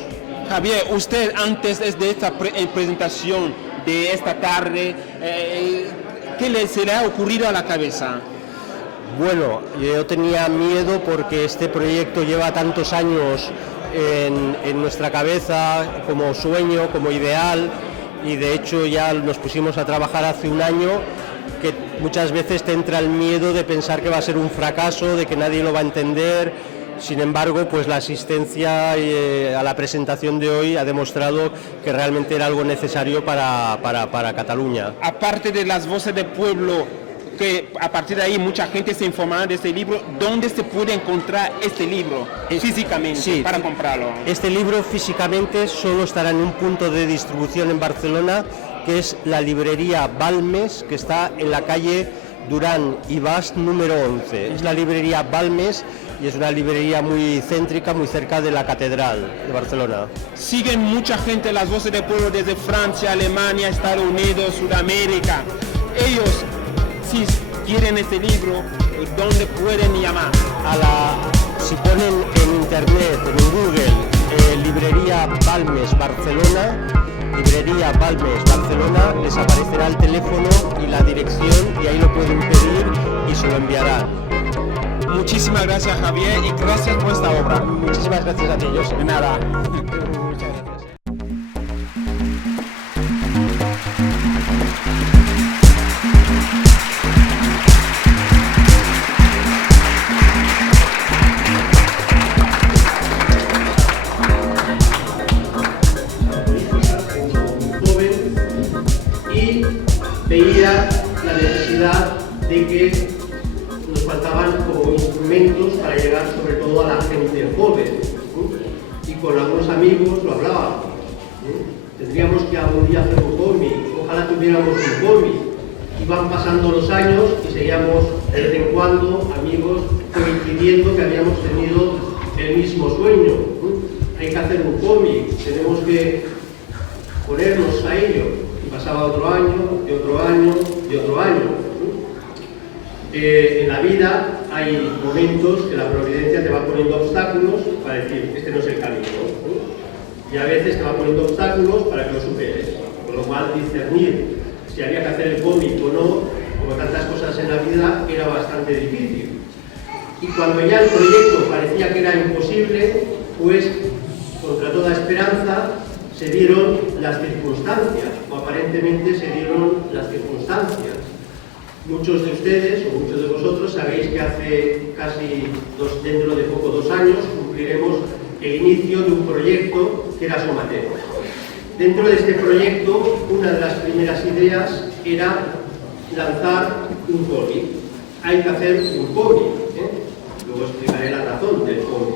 Javier, usted antes de esta presentación de esta tarde, ¿qué se le ha ocurrido a la cabeza? Bueno, yo tenía miedo porque este proyecto lleva tantos años en nuestra cabeza como sueño, como ideal, y de hecho ya nos pusimos a trabajar hace un año, que muchas veces te entra el miedo de pensar que va a ser un fracaso, de que nadie lo va a entender. Sin embargo, pues la asistencia a la presentación de hoy ha demostrado que realmente era algo necesario para Cataluña. Aparte de las voces del pueblo, que a partir de ahí mucha gente se informará de este libro, ¿dónde se puede encontrar este libro físicamente para comprarlo? Este libro físicamente solo estará en un punto de distribución en Barcelona, que es la librería Balmes, que está en la calle Durán y Bast número 11. Es la librería Balmes y es una librería muy céntrica, muy cerca de la Catedral de Barcelona. Siguen mucha gente las voces del pueblo desde Francia, Alemania, Estados Unidos, Sudamérica. Ellos, si quieren este libro, ¿dónde pueden llamar? Si ponen en internet, en Google, librería Balmes Barcelona, librería Balmes Barcelona, les aparecerá el teléfono y la dirección y ahí lo pueden pedir y se lo enviarán. Muchísimas gracias, Javier, y gracias por esta obra. Muchísimas gracias a ti, José. De nada. Veía la necesidad de que nos faltaban como instrumentos para llegar sobre todo a la gente joven, ¿no? Y con algunos amigos lo hablábamos, ¿no? Tendríamos que algún día hacer un cómic, ojalá tuviéramos un cómic. Iban pasando los años y seguíamos de vez en cuando amigos coincidiendo que habíamos tenido el mismo sueño, ¿no? Hay que hacer un cómic, tenemos que ponernos a ello. Pasaba otro año, y otro año, y otro año. En la vida hay momentos que la providencia te va poniendo obstáculos para decir, este no es el camino, ¿no? Y a veces te va poniendo obstáculos para que lo superes. Con lo cual, discernir si había que hacer el cómic o no, como tantas cosas en la vida, era bastante difícil. Y cuando ya el proyecto parecía que era imposible, pues, contra toda esperanza, se dieron las circunstancias, o aparentemente se dieron las circunstancias. Muchos de ustedes, o muchos de vosotros, sabéis que hace casi dentro de poco 2 años, cumpliremos el inicio de un proyecto que era Somateo. Dentro de este proyecto, una de las primeras ideas era lanzar un cómic. Hay que hacer un cómic, luego explicaré la razón del cómic.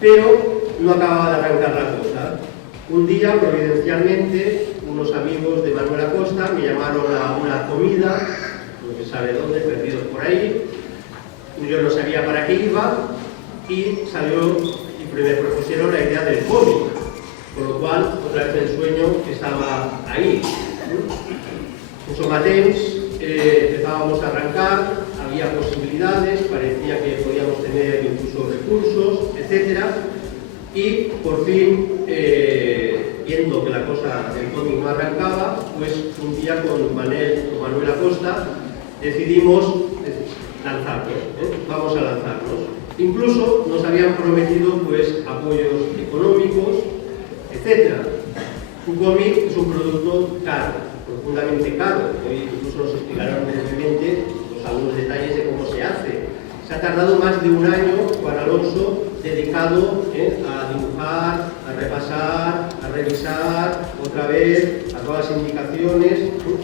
Pero no acababa de arrancar la cosa. Un día, providencialmente, unos amigos de Manuel Acosta me llamaron a una comida, no se sabe dónde, perdidos por ahí. Yo no sabía para qué iba y salió y me propusieron la idea del cómic, con lo cual, otra vez el sueño estaba ahí. En Somatens empezábamos a arrancar, había posibilidades, parecía que podíamos tener incluso recursos, etc. Y por fin, viendo que la cosa del cómic no arrancaba, pues un día con Manuel Acosta decidimos lanzarnos, vamos a lanzarnos. Incluso nos habían prometido pues apoyos económicos, etc. Un cómic es un producto caro, profundamente caro. Hoy incluso nos explicaron brevemente algunos detalles de cómo se hace. Se ha tardado más de 1 año, Juan Alonso, dedicado a dibujar, a repasar, a revisar otra vez, a todas las indicaciones.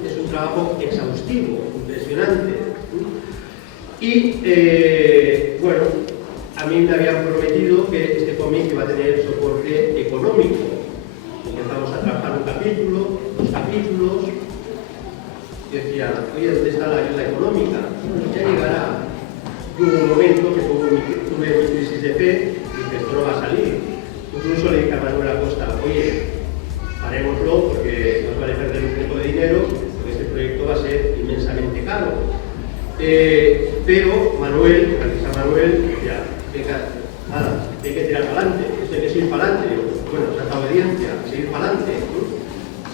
Es un trabajo exhaustivo, impresionante. Y bueno, a mí me habían prometido que este cómic iba a tener soporte económico. empezamos a trabajar un capítulo, 2 capítulos, y decía, oye, ¿dónde está la ayuda económica? Bueno, ya llegará. Y hubo un momento que tuve mi crisis de fe y dije, esto no va a salir. Incluso le dije a Manuel Acosta, oye, parémoslo porque nos vale perder un poco de dinero, porque este proyecto va a ser inmensamente caro. Pero Manuel, gracias a Manuel, decía, venga, nada, hay que tirar para adelante, esto hay que seguir para adelante. Bueno, tanta obediencia, seguir para adelante.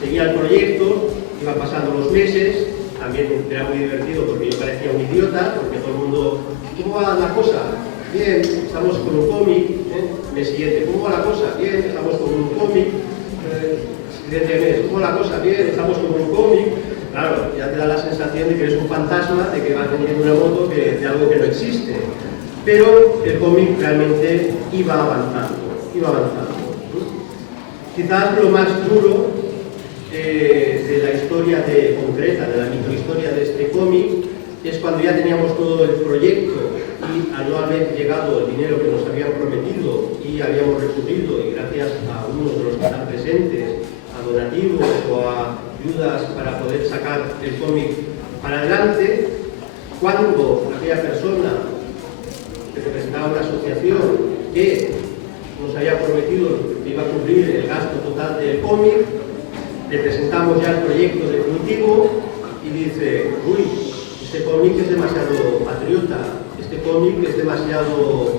Seguía el proyecto, iban pasando los meses, también era muy divertido porque yo parecía un idiota, porque todo el mundo, ¿cómo va la cosa? Bien, estamos con un cómic, mes siguiente, ¿cómo va la cosa? Bien, estamos con un cómic, siguiente mes, ¿cómo va la cosa? Bien, estamos con un cómic. Claro, ya te da la sensación de que eres un fantasma, de que vas vendiendo una moto de algo que no existe. Pero el cómic realmente iba avanzando, iba avanzando. Quizás lo más duro de la historia concreta, de la microhistoria de este cómic, es cuando ya teníamos todo el proyecto y al no haber llegado el dinero que nos habían prometido y habíamos recurrido, y gracias a unos de los que están presentes, a donativos o a ayudas para poder sacar el cómic para adelante, cuando aquella persona que representaba una asociación que nos había prometido que iba a cubrir el gasto total del cómic, le presentamos ya el proyecto definitivo y dice, uy, este cómic es demasiado patriota, este cómic es demasiado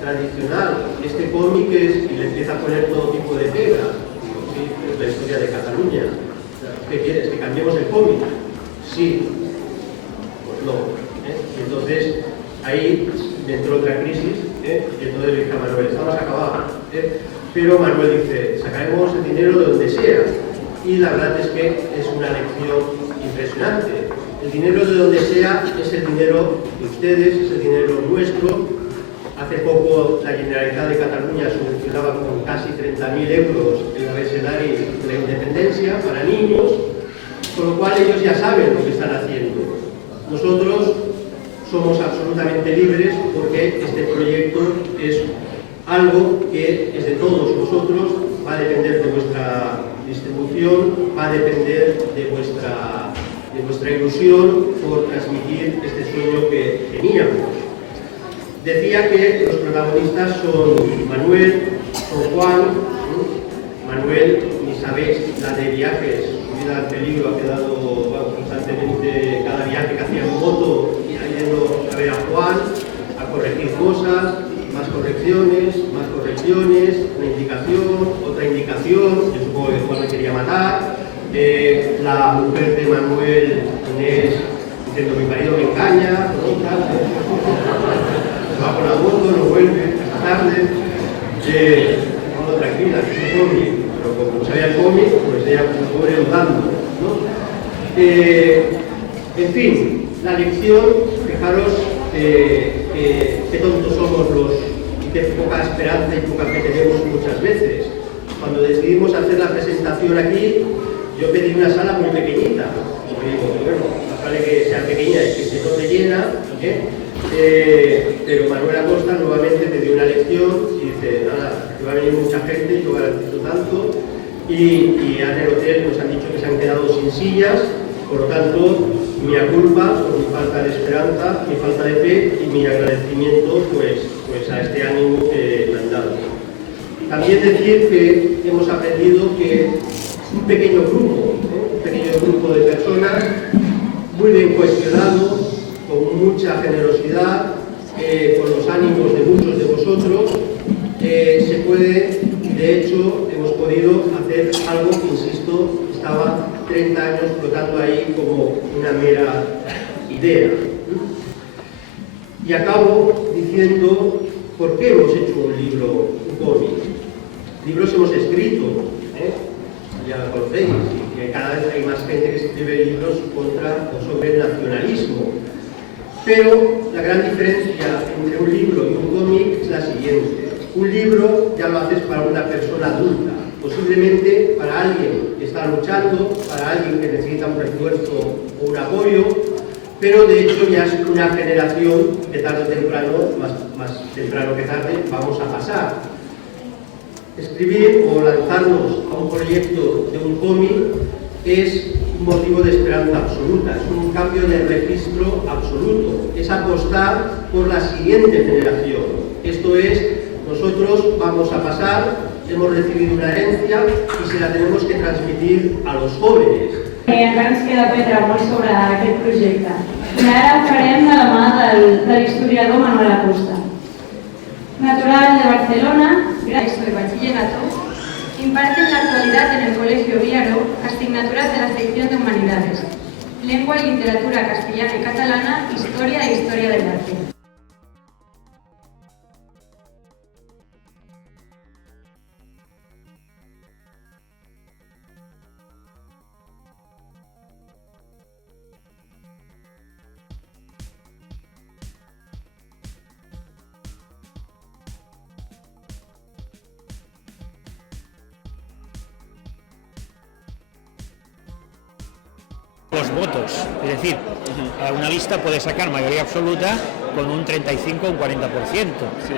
tradicional, este cómic es... y le empieza a poner todo tipo de pegas. Digo, sí, es la historia de Cataluña. ¿Qué quieres? ¿Que cambiemos el cómic? Sí. Pues no. Y entonces, ahí me entró otra crisis, y entonces le dije a Manuel, estamos acabados. Pero Manuel dice, sacaremos el dinero de donde sea. Y la verdad es que es una lección impresionante. El dinero de donde sea es el dinero de ustedes, es el dinero nuestro. Hace poco la Generalitat de Cataluña subvencionaba con casi 30.000 euros el abecedario de la independencia para niños, con lo cual ellos ya saben lo que están haciendo. Nosotros somos absolutamente libres porque este proyecto es algo que es de todos nosotros, va a depender de vuestra distribución, va a depender de vuestra ilusión por transmitir este sueño que teníamos. Decía que los protagonistas son Manuel, son Juan. Manuel, ni sabéis la de viajes, su vida en peligro, ha quedado constantemente, cada viaje que hacía en moto, yendo a ver a Juan, a corregir cosas, más correcciones, una indicación, otra indicación. Yo supongo que Juan me quería matar. La mujer de Manuel, Inés, diciendo mi marido me engaña, va con la moto, no vuelve, hasta tarde. No, tranquila, es un cómic, pero como sabía el cómic, pues ella como pobre dudando, ¿no? En fin, la lección, fijaros qué tontos somos y qué poca esperanza y poca fe tenemos muchas veces. Cuando decidimos hacer la presentación aquí, yo pedí una sala muy pequeñita. Y digo, bueno, más vale que sea pequeña y que se note llena, pero Manuel Acosta nuevamente me dio una lección y dice, nada, que va a venir mucha gente, yo garantizo tanto, y en el hotel nos han dicho que se han quedado sin sillas, por lo tanto, mi culpa por mi falta de esperanza, mi falta de fe y mi agradecimiento pues a este ánimo que me han dado. También decir que hemos aprendido que un pequeño grupo de personas, muy bien cuestionado, con mucha generosidad, con los ánimos de muchos de vosotros, se puede, y de hecho hemos podido hacer algo que, insisto, estaba 30 años flotando ahí como una mera idea. Y acabo diciendo por qué hemos hecho un libro, un cómic. Libros hemos escrito, ya lo conocéis, y cada vez hay más gente que escribe libros contra o sobre el nacionalismo. Pero la gran diferencia entre un libro y un cómic es la siguiente. Un libro ya lo haces para una persona adulta, posiblemente para alguien que está luchando, para alguien que necesita un refuerzo o un apoyo, pero de hecho ya es una generación que tarde o temprano, más temprano que tarde, vamos a pasar. Escribir o lanzarnos a un proyecto de un cómic es un motivo de esperanza absoluta, es un cambio de registro absoluto, es apostar por la siguiente generación. Esto es, nosotros vamos a pasar, hemos recibido una herencia y se la tenemos que transmitir a los jóvenes. Encara ens queda aprendre molt sobre aquest projecte. I ara ho farem de la mà de l'historiador Manuel Acosta. Natural de Barcelona, texto de bachillerato, imparte en la actualidad en el Colegio Viaro asignaturas de la sección de Humanidades, Lengua y Literatura Castellana y Catalana, Historia e Historia del Arte. Los votos, es decir, una lista puede sacar mayoría absoluta con un 35 o un 40%. ¿Sí?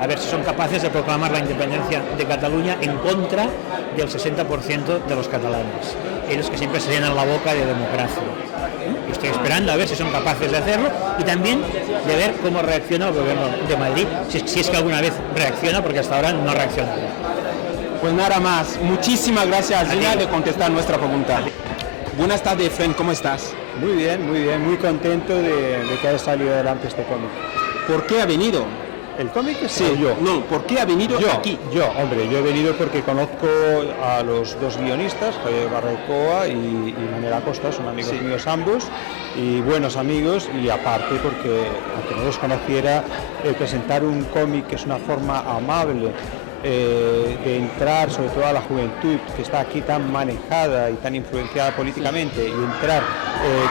A ver si son capaces de proclamar la independencia de Cataluña en contra del 60% de los catalanes, ellos que siempre se llenan la boca de democracia. Estoy esperando a ver si son capaces de hacerlo y también de ver cómo reacciona el gobierno de Madrid, si es que alguna vez reacciona, porque hasta ahora no ha reaccionado. Pues nada más, muchísimas gracias Gina de contestar nuestra pregunta. Buenas tardes, Efren, ¿cómo estás? Muy bien, muy contento de que haya salido adelante este cómic. ¿Por qué ha venido? ¿El cómic es sí, yo? No, ¿por qué ha venido aquí? Yo he venido porque conozco a los dos guionistas, Javier Barrecoa y Manuel Acosta, son amigos míos ambos, y buenos amigos, y aparte porque, aunque no los conociera, presentar un cómic que es una forma amable de entrar sobre todo a la juventud que está aquí tan manejada y tan influenciada políticamente y entrar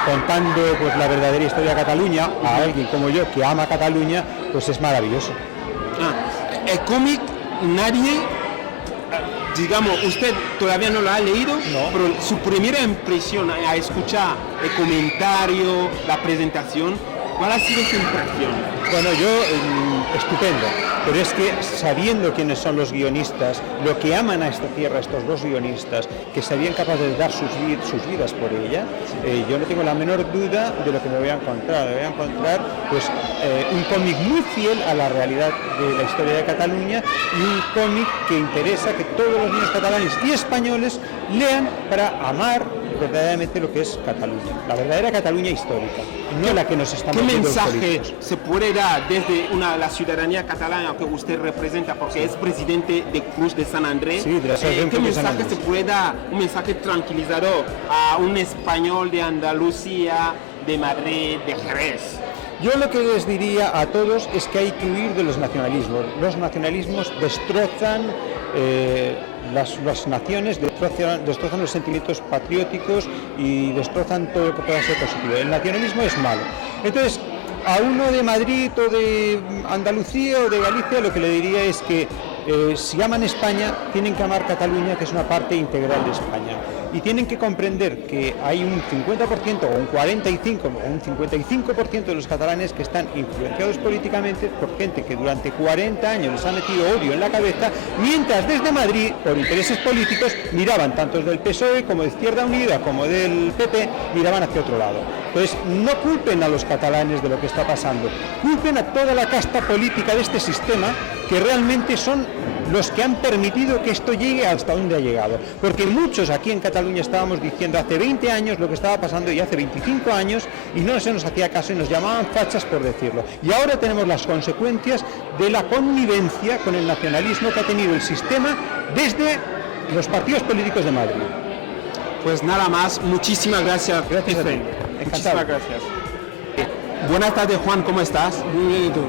contando pues la verdadera historia de Cataluña a alguien como yo que ama Cataluña, pues es maravilloso. El cómic nadie, digamos, usted todavía no lo ha leído, pero su primera impresión a escuchar el comentario, la presentación, ¿cuál ha sido su impresión? Bueno, estupendo, pero es que sabiendo quiénes son los guionistas, lo que aman a esta tierra estos dos guionistas, que serían capaces de dar sus vidas por ella, yo no tengo la menor duda de lo que me voy a encontrar. Me voy a encontrar pues, un cómic muy fiel a la realidad de la historia de Cataluña y un cómic que interesa que todos los niños catalanes y españoles lean para amar verdaderamente lo que es Cataluña, la verdadera Cataluña histórica, no la que nos estamos ¿Qué viendo mensaje se puede dar desde la ciudadanía catalana que usted representa, porque es presidente de Cruz de San Andrés? Sí, de la Asociación ¿Qué Cruz de San mensaje Andrés. se puede dar, un mensaje tranquilizador a un español de Andalucía, de Madrid, de Jerez? Yo lo que les diría a todos es que hay que huir de los nacionalismos. Los nacionalismos destrozan las naciones, destrozan los sentimientos patrióticos y destrozan todo lo que pueda ser positivo. El nacionalismo es malo. Entonces, a uno de Madrid o de Andalucía o de Galicia lo que le diría es que si aman España, tienen que amar Cataluña, que es una parte integral de España. Y tienen que comprender que hay un 50% o un 45% o un 55% de los catalanes que están influenciados políticamente por gente que durante 40 años les ha metido odio en la cabeza, mientras desde Madrid, por intereses políticos, miraban tanto del PSOE como de Izquierda Unida como del PP, miraban hacia otro lado. Entonces, no culpen a los catalanes de lo que está pasando, culpen a toda la casta política de este sistema que realmente son los que han permitido que esto llegue hasta donde ha llegado. Porque muchos aquí en Cataluña estábamos diciendo hace 20 años lo que estaba pasando y hace 25 años y no se nos hacía caso y nos llamaban fachas por decirlo. Y ahora tenemos las consecuencias de la connivencia con el nacionalismo que ha tenido el sistema desde los partidos políticos de Madrid. Pues nada más, muchísimas gracias. Gracias a ti. Muchísimas gracias. Buenas tardes, Juan, ¿cómo estás? Muy bien, ¿y tú?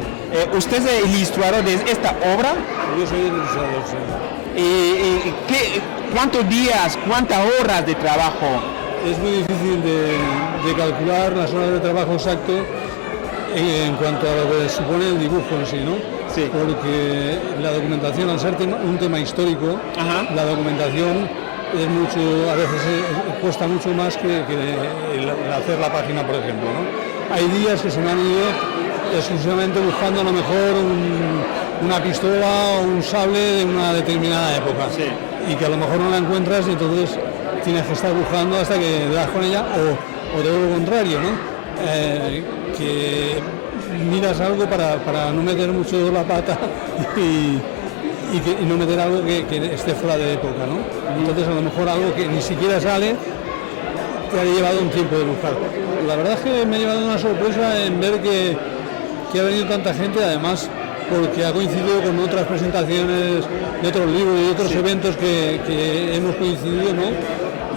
¿Usted es el ilustrador de esta obra? Yo soy el ilustrador, sí. ¿Cuántos días, cuántas horas de trabajo? Es muy difícil de calcular las horas de trabajo exacto en cuanto a lo que supone el dibujo en sí, ¿no? Sí. Porque la documentación, al ser un tema histórico, la documentación es mucho, a veces cuesta mucho más que el hacer la página, por ejemplo, ¿no? Hay días que se me han ido exclusivamente buscando a lo mejor una pistola o un sable de una determinada época. Sí. y que a lo mejor no la encuentras y entonces tienes que estar buscando hasta que das con ella o todo lo contrario, ¿no? Que miras algo para no meter mucho la pata y no meter algo que esté fuera de época, ¿no? Entonces a lo mejor algo que ni siquiera sale te ha llevado un tiempo de buscar. La verdad es que me ha llevado una sorpresa en ver que ha venido tanta gente, además porque ha coincidido con otras presentaciones de otros libros y otros eventos que hemos coincidido, ¿no?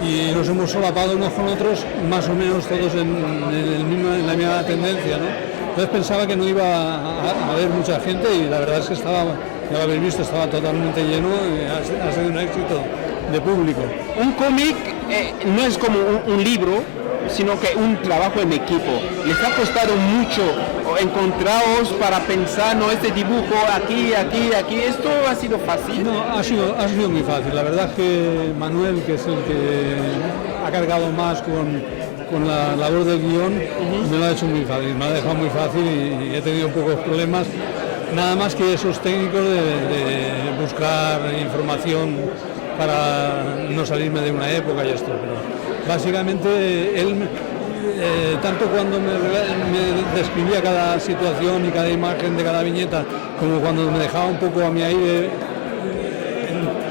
Y nos hemos solapado unos con otros, más o menos todos en la misma tendencia, ¿no? Entonces pensaba que no iba a haber mucha gente y la verdad es que estaba, ya lo habéis visto, estaba totalmente lleno, ha sido un éxito de público. Un cómic no es como un libro, sino que un trabajo en equipo. ¿Les ha costado mucho encontraros para pensar, no, este dibujo aquí? ¿Esto ha sido fácil? No, ha sido muy fácil. La verdad es que Manuel, que es el que ha cargado más con la labor del guión, me lo ha hecho muy fácil, me lo ha dejado muy fácil y he tenido pocos problemas, nada más que esos técnicos de buscar información para no salirme de una época y esto, pero básicamente él, tanto cuando me describía cada situación y cada imagen de cada viñeta, como cuando me dejaba un poco a mi aire,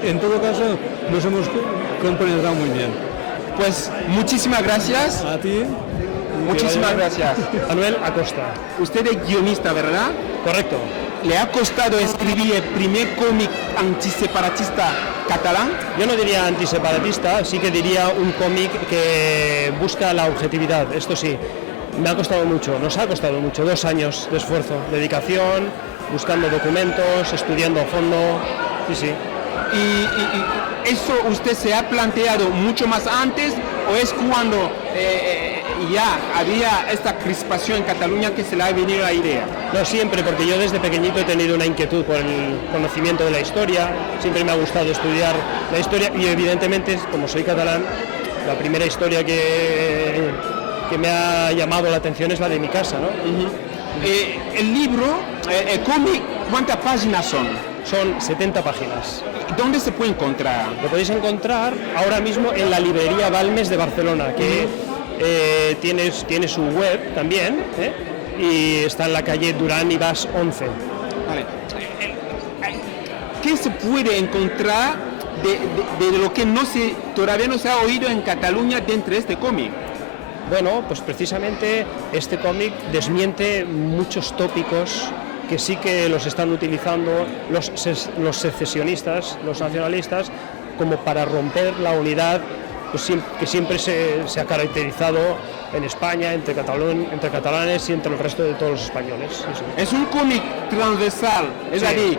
en todo caso nos hemos compenetrado muy bien. Pues muchísimas gracias. A ti. Muchísimas gracias. Manuel Acosta. Usted es guionista, ¿verdad? Correcto. ¿Le ha costado escribir el primer cómic antiseparatista catalán? Yo no diría antiseparatista, sí que diría un cómic que busca la objetividad, esto sí. Me ha costado mucho, nos ha costado mucho, 2 años de esfuerzo, dedicación, buscando documentos, estudiando a fondo, sí. ¿Y eso usted se ha planteado mucho más antes o es cuando ya había esta crispación en Cataluña que se le ha venido la idea? No siempre, porque yo desde pequeñito he tenido una inquietud por el conocimiento de la historia, siempre me ha gustado estudiar la historia y evidentemente, como soy catalán, la primera historia que me ha llamado la atención es la de mi casa, ¿no? El libro, el cómic, ¿cuántas páginas son? Son 70 páginas. ¿Dónde se puede encontrar? Lo podéis encontrar ahora mismo en la librería Balmes de Barcelona, que tiene su web también, y está en la calle Durán y Bas 11. Vale. ¿Qué se puede encontrar de lo que todavía no se ha oído en Cataluña dentro de este cómic? Bueno, pues precisamente este cómic desmiente muchos tópicos que sí que los están utilizando los secesionistas, los nacionalistas, como para romper la unidad pues, que siempre se ha caracterizado en España, entre catalanes y entre el resto de todos los españoles. Sí. Es un cómic transversal, es decir,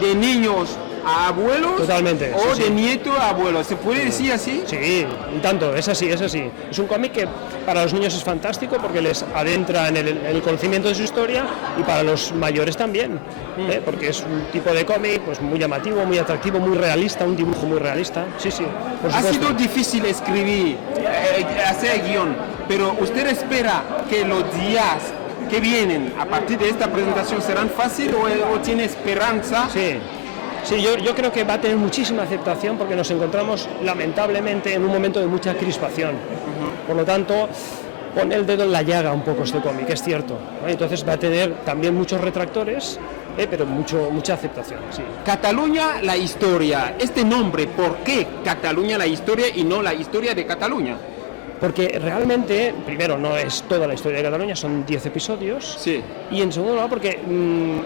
de niños a abuelos. Totalmente, o sí, de nieto a abuelo, ¿se puede decir así? Sí, y tanto, es así. Es un cómic que para los niños es fantástico porque les adentra en el conocimiento de su historia y para los mayores también, porque es un tipo de cómic pues muy llamativo, muy atractivo, muy realista, un dibujo muy realista. Sí, por supuesto. Ha sido difícil escribir, hacer guión, pero ¿usted espera que los días que vienen a partir de esta presentación serán fáciles o tiene esperanza? Sí, yo creo que va a tener muchísima aceptación porque nos encontramos lamentablemente en un momento de mucha crispación. Por lo tanto, pone el dedo en la llaga un poco este cómic, es cierto, ¿no? Entonces va a tener también muchos retractores, pero mucha aceptación. Sí. Cataluña, la historia. Este nombre, ¿por qué Cataluña, la historia y no la historia de Cataluña? Porque realmente, primero, no es toda la historia de Cataluña, son 10 episodios. Sí. Y en segundo lugar, porque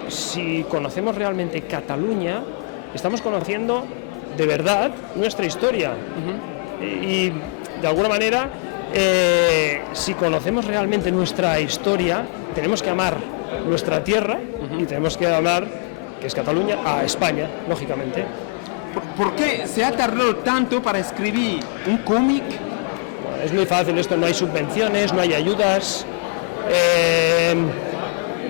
si conocemos realmente Cataluña, estamos conociendo de verdad nuestra historia. Y de alguna manera, si conocemos realmente nuestra historia, tenemos que amar nuestra tierra y tenemos que amar, que es Cataluña, a España, lógicamente. ¿Por qué se ha tardado tanto para escribir un cómic? Es muy fácil esto, no hay subvenciones, no hay ayudas,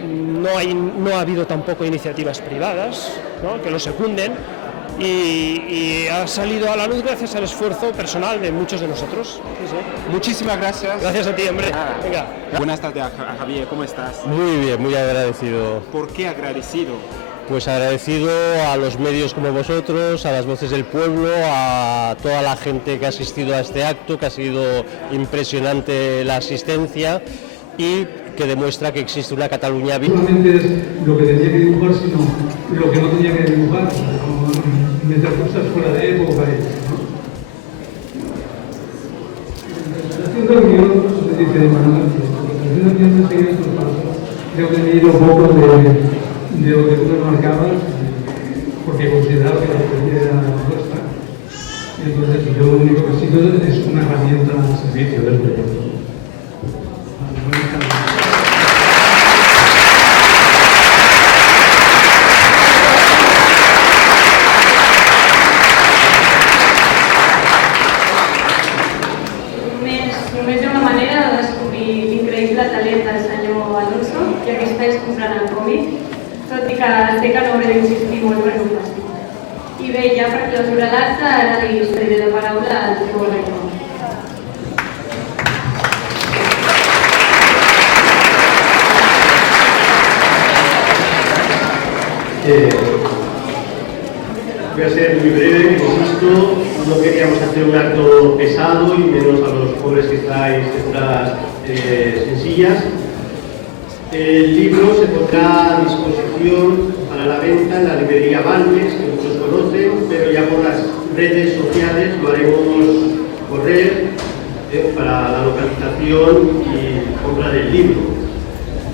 no ha habido tampoco iniciativas privadas, ¿no?, que lo secunden y ha salido a la luz gracias al esfuerzo personal de muchos de nosotros. Sí. Muchísimas gracias. Gracias a ti, hombre. Venga. Buenas tardes, Javier, ¿cómo estás? Muy bien, muy agradecido. ¿Por qué agradecido? pues agradecido a los medios como vosotros, a las Voces del Pueblo, a toda la gente que ha asistido a este acto, que ha sido impresionante la asistencia y que demuestra que existe una Cataluña viva. No solamente es lo que tenía que dibujar, sino lo que no tenía que dibujar, no meter cosas fuera de época. Haciendo el guión, dice Manuel, haciendo el guión de seguir estos pasos, creo que he leído un poco de lo que tú me marcabas, porque consideraba que la experiencia era nuestra. Entonces, yo lo único que sigo es una herramienta al servicio del proyecto. Només hi ha una manera de descobrir l'increïble talent del senyor Alonso, i aquesta és comprant el còmic, tot i que sé que no hauré d'insistir molt per no passi. I bé, ja per clausurar l'acte, ara li cediré la paraula al seu rector. Voy a ser muy breve, insisto, no queríamos hacer un acto pesado y menos a los pobres que estáis detrás sencillas. El libro se pondrá a disposición para la venta en la librería Balmes, que muchos conocen, pero ya por las redes sociales lo haremos correr para la localización y compra del libro.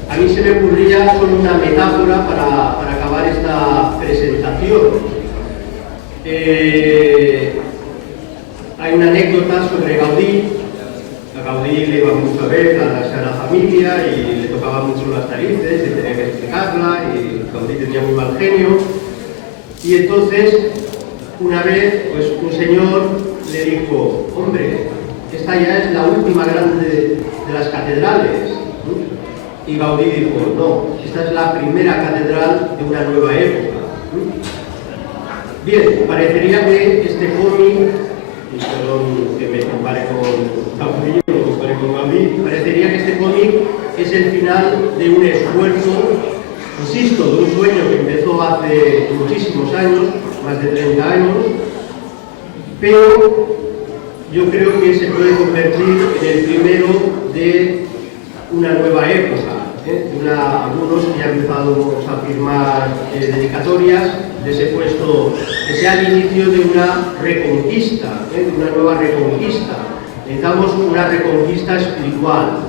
A mí se me ocurría solo una metáfora para acabar esta presentación. Hay una anécdota sobre Gaudí. A Gaudí le iba mucho a ver a la Sagrada Familia y le tocaba mucho las narices y tenía que explicarla, y Gaudí tenía muy mal genio. Y entonces, una vez, pues un señor le dijo: hombre, esta ya es la última grande de las catedrales. Y Gaudí dijo: no, esta es la primera catedral de una nueva época. Bien, parecería que este cómic, y perdón que me compare con Gaudí, parecería que este cómic es el final de un esfuerzo, insisto, de un sueño que empezó hace muchísimos años, más de 30 años, pero yo creo que se puede convertir en el primero de una nueva época. Algunos ya han empezado a firmar dedicatorias, les he puesto que sea el inicio de una reconquista, de una nueva reconquista. Necesitamos una reconquista espiritual.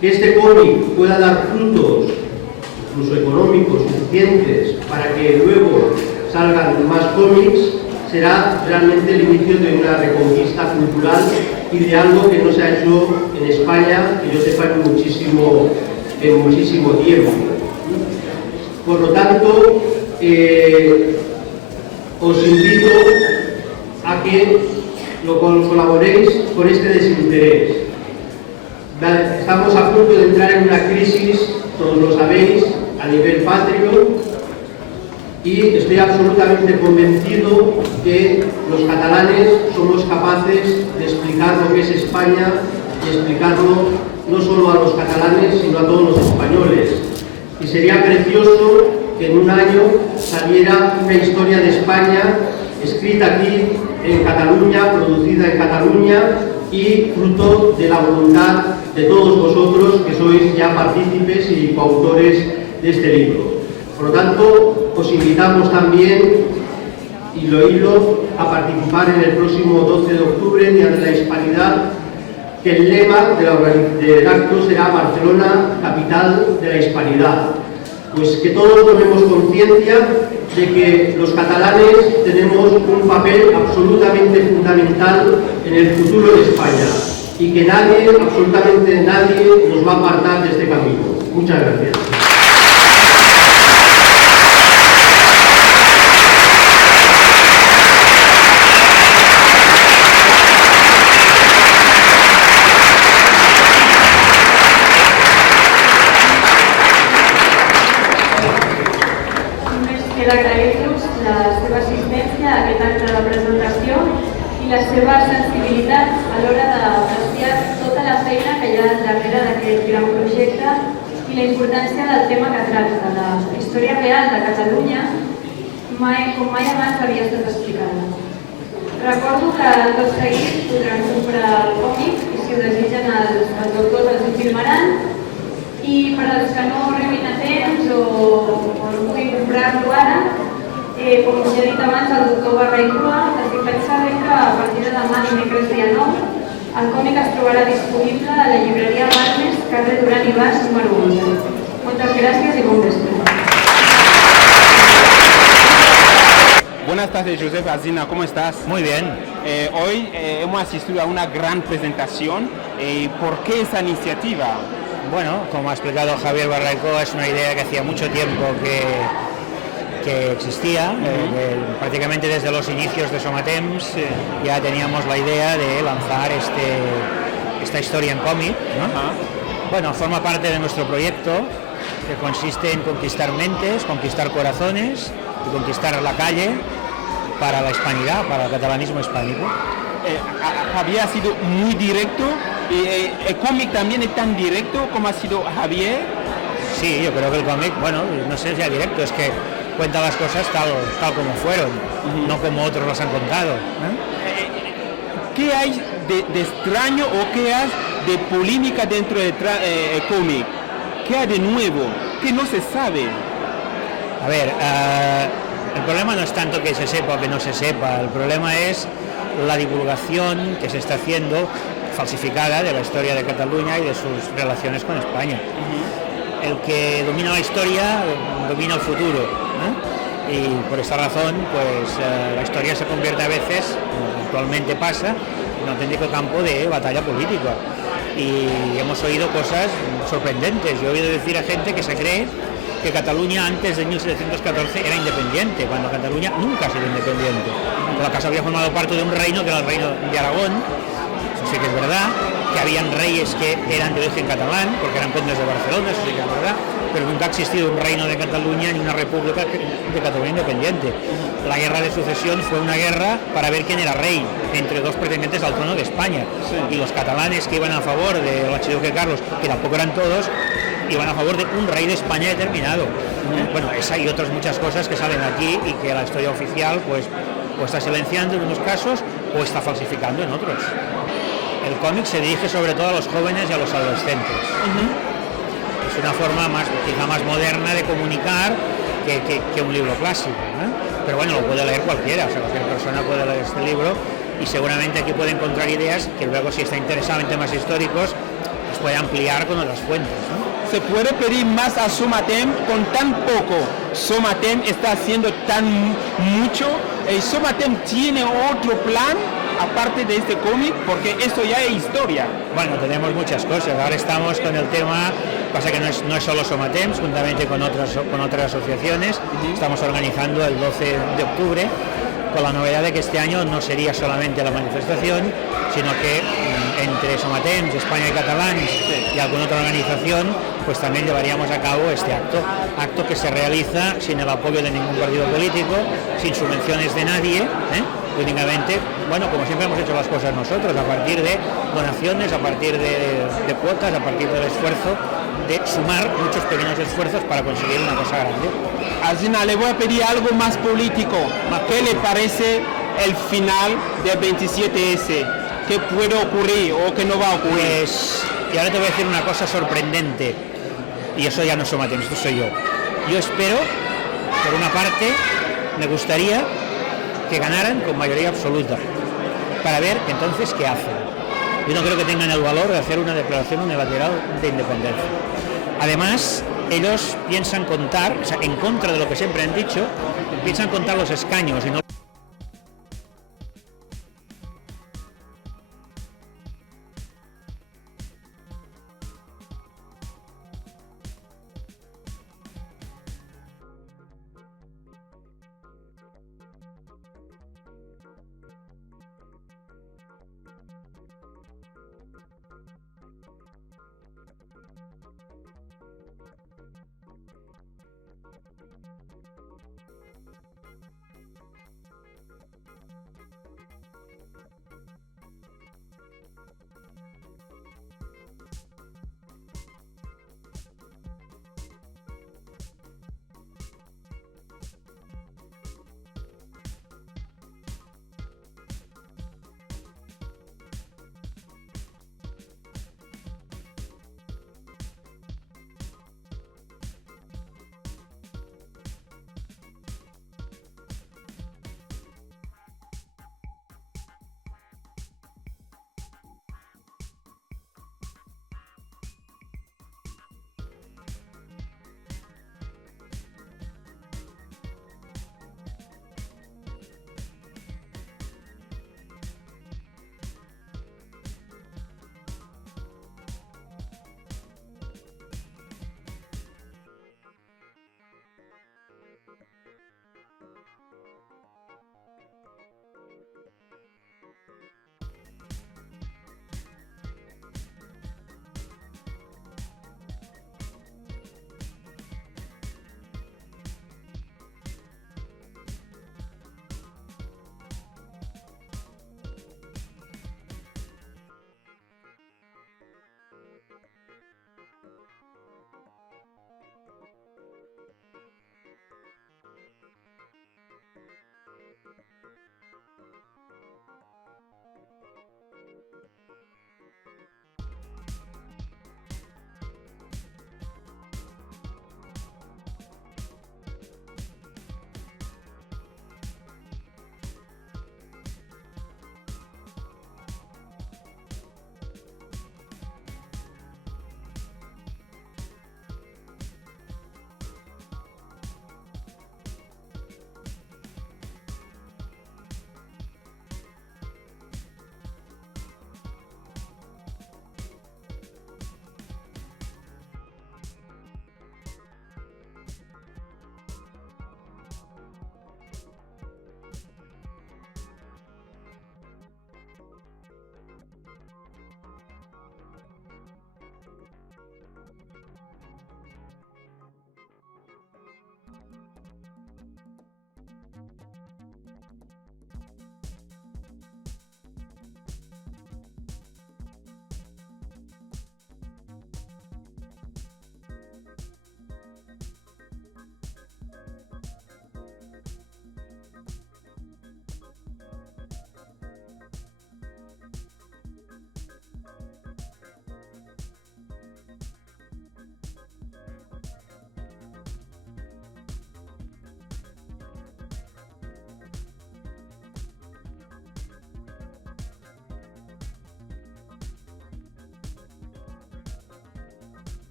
Que este cómic pueda dar frutos, incluso económicos, suficientes para que luego salgan más cómics, será realmente el inicio de una reconquista cultural y de algo que no se ha hecho en España, que yo sepa, en muchísimo tiempo. Por lo tanto, os invito a que colaboréis con este desinterés. Estamos a punto de entrar en una crisis, todos lo sabéis, a nivel patrio, y estoy absolutamente convencido que los catalanes somos capaces de explicar lo que es España y explicarlo no solo a los catalanes, sino a todos los españoles. Y sería precioso que en un año saliera una historia de España escrita aquí en Cataluña, producida en Cataluña y fruto de la voluntad de todos vosotros que sois ya partícipes y coautores de este libro. Por lo tanto, os invitamos también, y lo hilo, a participar en el próximo 12 de octubre, Día de la Hispanidad, que el lema del acto será Barcelona, capital de la Hispanidad. Pues que todos tomemos conciencia de que los catalanes tenemos un papel absolutamente fundamental en el futuro de España y que nadie, absolutamente nadie, nos va a apartar de este camino. Muchas gracias. Queda agrair-vos la seva assistència a aquest acte de presentació i la seva sensibilitat a l'hora d'apreciar tota la feina que hi ha darrere d'aquest gran projecte i la importància del tema que tracta, la història real de Catalunya, com mai abans havia estat explicada. Recordo que tot seguit podran comprar el còmic i si ho desitgen els autors els firmaran, i per als que no arribin a temps o no puguin comprar-lo ara, com ja he dit abans, el doctor Barra i Cua, estic pensant que a partir de demà, dimecres dia 9, el còmic es trobarà disponible a la llibreria Balmes, carrer Duran i Bas, número 11. Moltes gràcies i bon vespre. Buenas tardes, Josep Azina, ¿cómo estás? Muy bien. Hoy hemos asistido a una gran presentación. ¿Por qué esa iniciativa? Bueno, como ha explicado Javier Barraico, es una idea que hacía mucho tiempo que existía, prácticamente desde los inicios de Somatemps ya teníamos la idea de lanzar esta historia en cómic, ¿no? Bueno, forma parte de nuestro proyecto que consiste en conquistar mentes, conquistar corazones y conquistar la calle para la hispanidad, para el catalanismo hispánico. Javier ha sido muy directo, el cómic también es tan directo como ha sido Javier. Sí, yo creo que el cómic, bueno, no sé si es directo, es que cuenta las cosas tal como fueron, no como otros las han contado. ¿Qué hay de extraño o qué hay de polémica dentro del cómic? ¿Qué hay de nuevo? ¿Qué no se sabe? A ver, el problema no es tanto que se sepa o que no se sepa, el problema es la divulgación que se está haciendo falsificada de la historia de Cataluña y de sus relaciones con España. El que domina la historia domina el futuro, ¿eh? Y por esta razón pues la historia se convierte a veces, como actualmente pasa, en un auténtico campo de batalla política. Y hemos oído cosas sorprendentes. Yo he oído decir a gente que se cree que Cataluña antes de 1714 era independiente, cuando Cataluña nunca ha sido independiente. Por acaso había formado parte de un reino, que era el reino de Aragón. Eso sí que es verdad, que habían reyes que eran de origen catalán, porque eran condes de Barcelona, eso sí que es verdad, pero nunca ha existido un reino de Cataluña ni una república de Cataluña independiente. La guerra de sucesión fue una guerra para ver quién era rey, entre dos pretendientes al trono de España. Y los catalanes que iban a favor del archiduque Carlos, que tampoco eran todos, iban a favor de un rey de España determinado. Bueno, esa y otras muchas cosas que salen aquí y que la historia oficial pues o está silenciando en unos casos o está falsificando en otros. El cómic se dirige sobre todo a los jóvenes y a los adolescentes. Es una forma quizá más moderna de comunicar que un libro clásico, ¿eh? Pero bueno, lo puede leer cualquiera, o sea, cualquier persona puede leer este libro y seguramente aquí puede encontrar ideas que luego, si está interesado en temas históricos, pues puede ampliar con otras fuentes, ¿no? ¿Se puede pedir más a Somatemps con tan poco? Somatemps está haciendo tan mucho. ¿Somatemps tiene otro plan aparte de este cómic? Porque esto ya es historia. Bueno, tenemos muchas cosas. Ahora estamos con el tema, pasa que no es solo Somatemps, juntamente con otras asociaciones. Estamos organizando el 12 de octubre, con la novedad de que este año no sería solamente la manifestación, sino que entre Somatemps, España y Catalans y alguna otra organización, pues también llevaríamos a cabo este acto que se realiza sin el apoyo de ningún partido político, sin subvenciones de nadie, únicamente, bueno, como siempre hemos hecho las cosas nosotros, a partir de donaciones, a partir de cuotas, a partir del esfuerzo de sumar muchos pequeños esfuerzos para conseguir una cosa grande. Azina, le voy a pedir algo más político. ¿Qué le parece el final del 27S? ¿Qué puede ocurrir o qué no va a ocurrir? Pues, y ahora te voy a decir una cosa sorprendente, y eso ya no es Somatemps, esto soy yo. Yo espero, por una parte, me gustaría que ganaran con mayoría absoluta, para ver entonces qué hacen. Yo no creo que tengan el valor de hacer una declaración unilateral de independencia. Además, ellos piensan contar, o sea, en contra de lo que siempre han dicho, piensan contar los escaños y no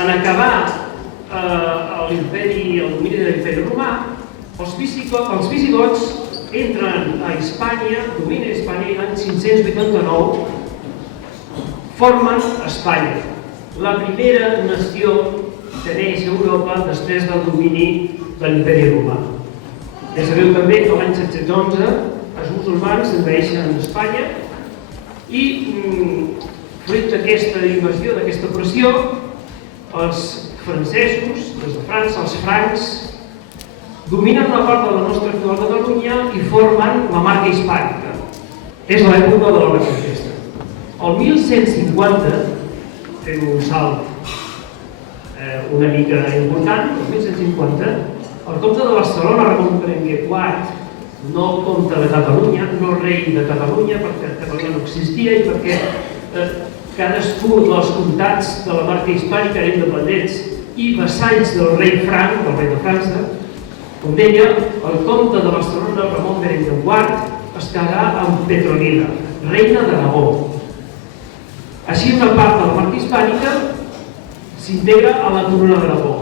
En acabar l'imperi, el domini de l'imperi romà, els visigots entren a Hispània, dominen Hispània i l'any 589 formen Espanya, la primera nació que neix a Europa després del domini de l'imperi romà. Ja sabeu també que l'any 711 els musulmans envaeixen Espanya i fruit d'aquesta invasió, d'aquesta pressió, els francesos, des de França, els francs, dominen una part de la nostra actual Catalunya i formen la marca hispànica. És l'època de la Reconquesta. El 1150, fem un salt una mica important, el 1150, el comte de Barcelona, Ramon Berenguer IV, no comte de Catalunya, no rei de Catalunya, perquè Catalunya no existia i perquè cadascun dels comtats de la marca hispànica eren independents i vassalls del rei Franc, del rei de França. Com deia, el comte de Barcelona, Ramon Berenguer IV, es casà amb Petronila, reina d'Aragó. Així una part de la marca hispànica s'integra a la corona d'Aragó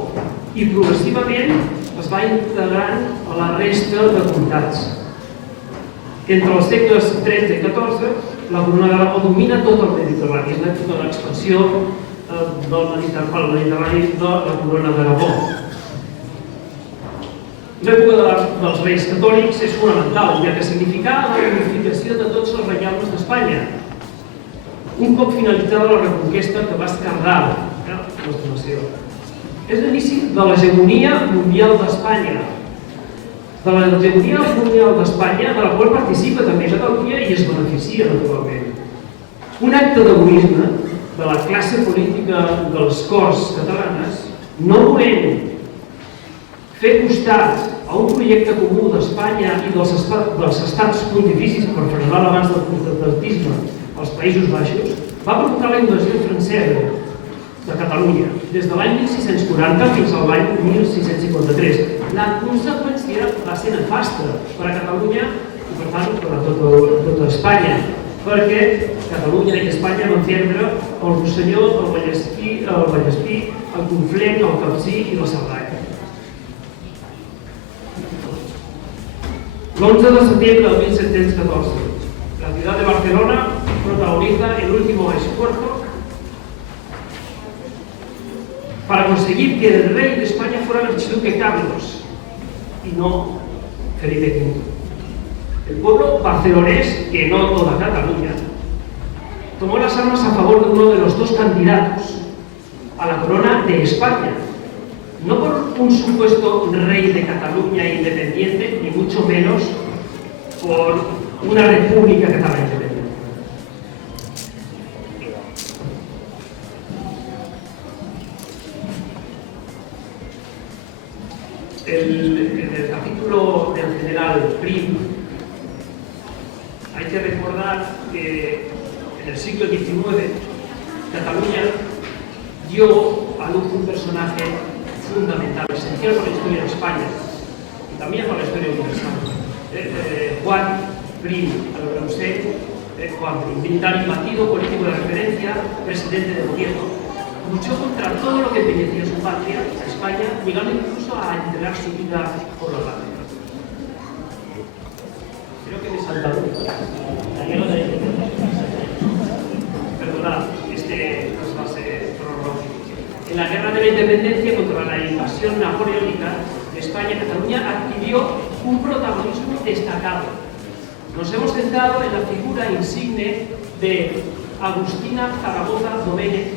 i progressivament es va integrant a la resta de comtats. Entre els segles XIII i XIV, la corona d'Aragó domina tot el Mediterrani, és l'època de l'expansió del Mediterrani de la corona d'Aragó. L'època dels reis catòlics és fonamental, ja que significava la unificació de tots els reialmes d'Espanya. Un cop finalitzada la reconquesta que va esquerdar l'estimació. És l'inici de l'hegemonia mundial d'Espanya. De l'hegemonia mundial d'Espanya, de la qual participa també Catalunya i es beneficia, naturalment. Un acte d'egoisme de la classe política dels Corts catalanes, no volent fer costat a un projecte comú d'Espanya i dels estats pontificis per frenar l'abans del protestantisme als Països Baixos, va provocar la invasió francesa de Catalunya, des de l'any 1640 fins al l'any 1653. La conseqüència va ser nefasta per a Catalunya i, per tant, per a tota Espanya, perquè Catalunya i Espanya van perdre el Rosselló, el Vallespí, el Conflent, el Capcir i la Cerdanya. L'11 de setembre de 1714, la ciutat de Barcelona protagoniza el último esfuerzo para conseguir que el rey de España fuera el archiduque Carlos y no Felipe V. El pueblo barcelonés, que no toda Cataluña, tomó las armas a favor de uno de los dos candidatos a la corona de España, no por un supuesto rey de Cataluña independiente, ni mucho menos por una república catalana independiente. En el capítulo del general Prim hay que recordar que en el siglo XIX Cataluña dio a luz un personaje fundamental, esencial para la historia de España y también para la historia universal. Juan Prim, a lo que usted, Juan Prim, militar imbatido, político de referencia, presidente de gobierno. Luchó contra todo lo que empeñecía su patria, a España, llegando incluso a entregar su vida por la patria. Creo que me he saltado. Perdonad, trasvase cronológico. En la guerra de la independencia contra la invasión napoleónica de España, Cataluña adquirió un protagonismo destacado. Nos hemos centrado en la figura insigne de Agustina Zaragoza Domènech,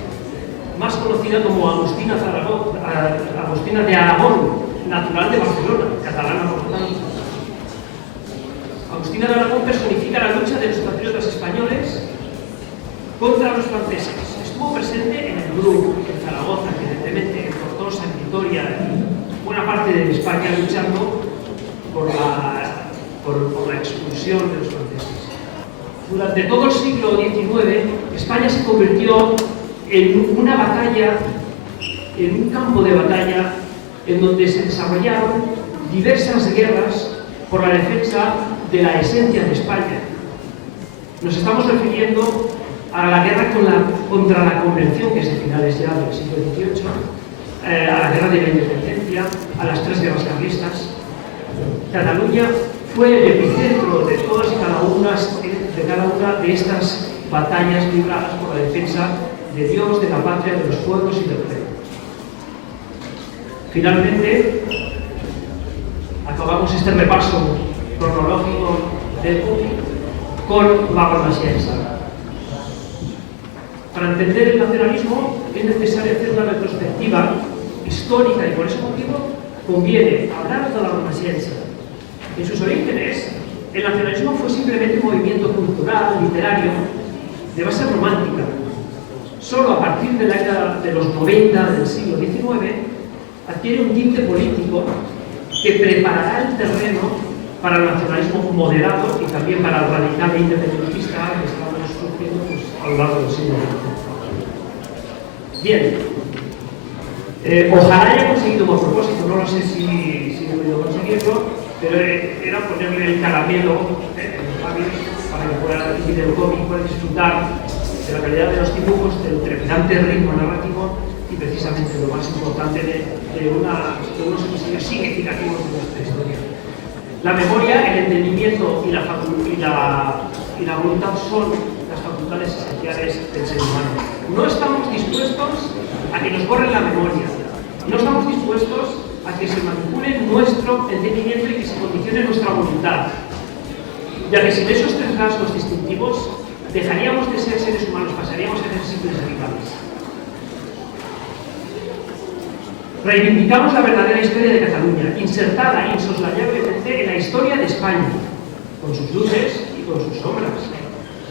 más conocida como Agustina de Aragón, natural de Barcelona, catalana por lo tanto. Agustina de Aragón personifica la lucha de los patriotas españoles contra los franceses. Estuvo presente en el Bruc, en Zaragoza, evidentemente, en Tortosa, en Vitoria y buena parte de España luchando por la expulsión de los franceses. Durante todo el siglo XIX, España se convirtió en una batalla, en un campo de batalla en donde se desarrollaron diversas guerras por la defensa de la esencia de España. Nos estamos refiriendo a la guerra contra la Convención, que es de finales ya del siglo XVIII, a la guerra de la independencia, a las tres guerras carlistas. Cataluña fue el epicentro de todas y cada una de estas batallas libradas por la defensa de Dios, de la patria, de los pueblos y del rey. Finalmente, acabamos este repaso cronológico del Puig con la Renaixença. Para entender el nacionalismo es necesario hacer una retrospectiva histórica y por ese motivo conviene hablar de la Renaixença. En sus orígenes, el nacionalismo fue simplemente un movimiento cultural, literario, de base romántica. Solo a partir de la década de los 90 del siglo XIX adquiere un tinte político que preparará el terreno para el nacionalismo moderado y también para el radical e independentista que estamos surgiendo a lo largo del siglo XX. Bien, ojalá haya conseguido un propósito, no lo sé si he podido conseguirlo, pero era ponerle el caramelo en los labios para que pueda dirigir el cómic, pueda disfrutar de la calidad de los dibujos, del trepidante ritmo narrativo y precisamente lo más importante de unos episodios significativos de nuestra historia. La memoria, el entendimiento y la voluntad son las facultades esenciales del ser humano. No estamos dispuestos a que nos borren la memoria. No estamos dispuestos a que se manipule nuestro entendimiento y que se condicione nuestra voluntad. Ya que sin esos tres rasgos distintivos dejaríamos de ser seres humanos, pasaríamos a ser simples animales. Reivindicamos la verdadera historia de Cataluña, insertada insoslayablemente en la historia de España, con sus luces y con sus sombras.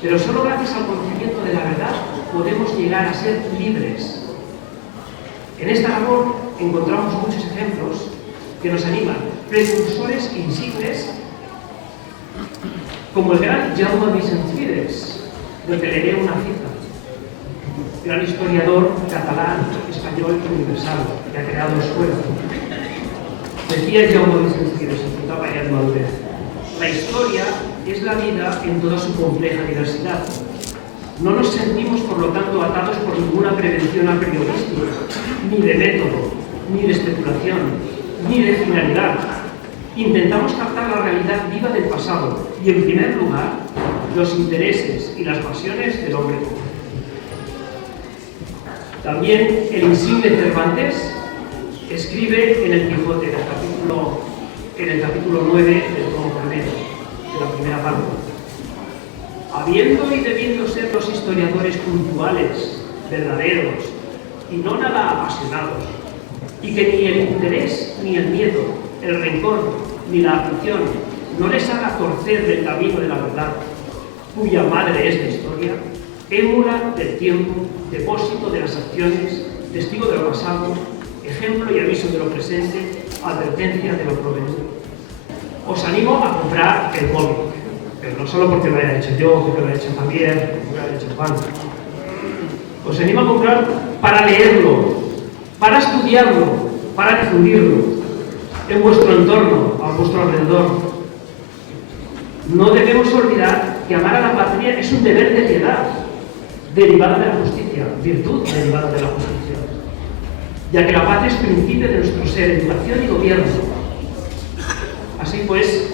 Pero solo gracias al conocimiento de la verdad podemos llegar a ser libres. En esta labor encontramos muchos ejemplos que nos animan, precursores insignes, como el gran Jaume Vicens Vives, del que leeré una cita. Gran historiador catalán, español y universal, que ha creado escuela. Decía Jaume Vicens Vives, en su etapa ya de madurez: la historia es la vida en toda su compleja diversidad. No nos sentimos, por lo tanto, atados por ninguna prevención a priorística, ni de método, ni de especulación, ni de finalidad. Intentamos captar la realidad viva del pasado y, en primer lugar, los intereses y las pasiones del hombre común. También el insigne Cervantes escribe en el Quijote, en el capítulo 9 del tomo primero, de la primera parte: habiendo y debiendo ser los historiadores puntuales, verdaderos y no nada apasionados, y que ni el interés ni el miedo, el rencor ni la afición no les haga torcer del camino de la verdad, cuya madre es la historia, émula del tiempo, depósito de las acciones, testigo de lo pasado, ejemplo y aviso de lo presente, advertencia de lo provenidero. Os animo a comprar el cómic, pero no solo porque lo haya hecho yo, porque lo haya hecho Javier, porque lo haya hecho Juan. Os animo a comprar para leerlo, para estudiarlo, para difundirlo en vuestro entorno, a vuestro alrededor. No debemos olvidar que amar a la patria es un deber de piedad, derivada de la justicia, virtud derivada de la justicia, ya que la patria es principio de nuestro ser, educación y gobierno. Así pues,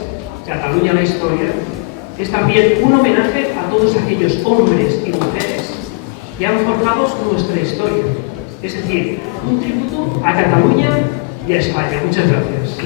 Cataluña la historia es también un homenaje a todos aquellos hombres y mujeres que han forjado nuestra historia, es decir, un tributo a Cataluña y a España. Muchas gracias.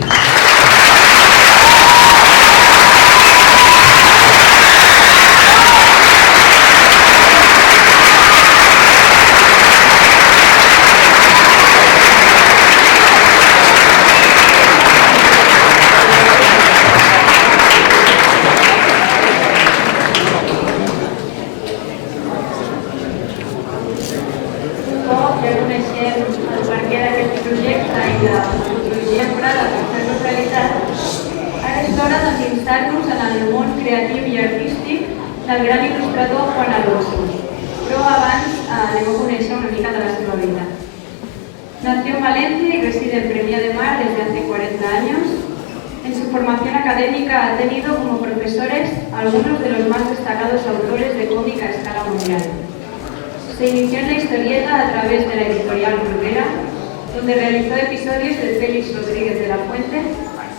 del gran il·lustrador Juan Alonso, però abans anem a conèixer una mica de la seva vida. Nació en Valencia y reside en Premià de Mar desde hace 40 años. En su formación académica ha tenido como profesores algunos de los más destacados autores de cómic a escala mundial. Se inició en la historieta a través de la editorial Bruguera, donde realizó episodios de Félix Rodríguez de la Fuente,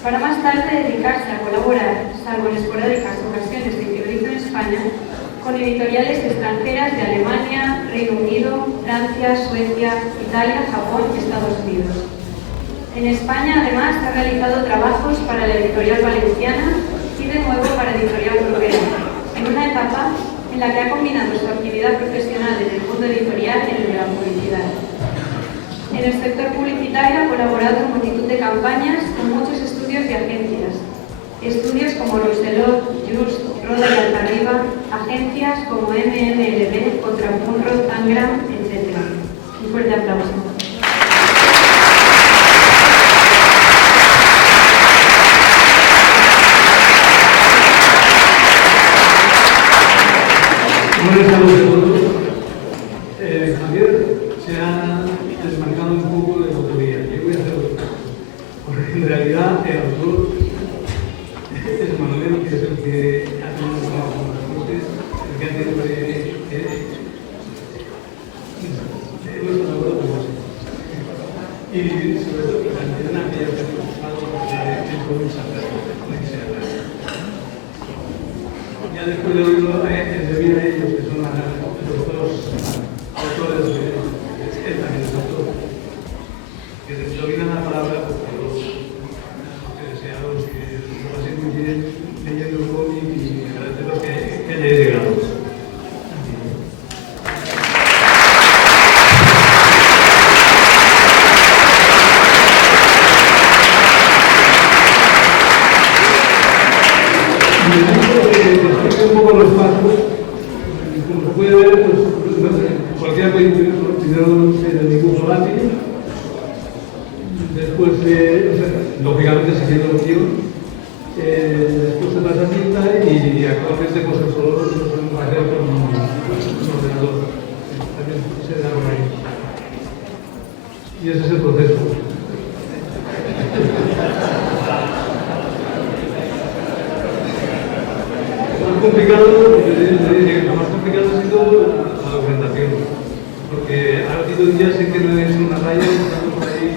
para más tarde dedicarse a colaborar, salvo en esporádicas ocasiones en que lo hizo en España, con editoriales extranjeras de Alemania, Reino Unido, Francia, Suecia, Italia, Japón y Estados Unidos. En España, además, ha realizado trabajos para la editorial valenciana y de nuevo para editorial Bruguera, en una etapa en la que ha combinado su actividad profesional en el mundo editorial y en el de la publicidad. En el sector publicitario ha colaborado en multitud de campañas con muchos estudios y agencias. Estudios como Rousselot, Just, Roda y Altarriba, agencias como MMLB, Contrapunro, Tangram, etc. Un fuerte aplauso. Buenas tardes a todos. Javier se ha desmarcado un poco de la autoría. Yo voy a hacer otra. Porque en realidad el autor es Manuel, que es el que ha tenido un trabajo con las fuentes, el que ha tenido nuestra labor de base. ya después de oírlo, debido a ellos, que son los dos autores, él también es autor, que dominan la palabra, porque los deseados que lo pasen muy bien leyendo el cómic y agradeceros que hayáis llegado. Un poco los pasos, como se puede ver, pues, cualquiera puede incluir primero el dibujo lápiz, después lógicamente siguiendo el guión, después se pasa a tinta y actualmente pues el color lo podemos hacer con un ordenador, también se da por ahí. Y ese es el proceso. Complicado, lo más complicado ha sido la documentación, porque ha habido días en que no es una raya, estando por ahí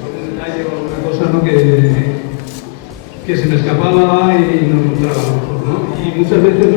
un detalle o alguna cosa, ¿no? que se me escapaba y no encontraba a lo mejor, ¿no? Y muchas veces no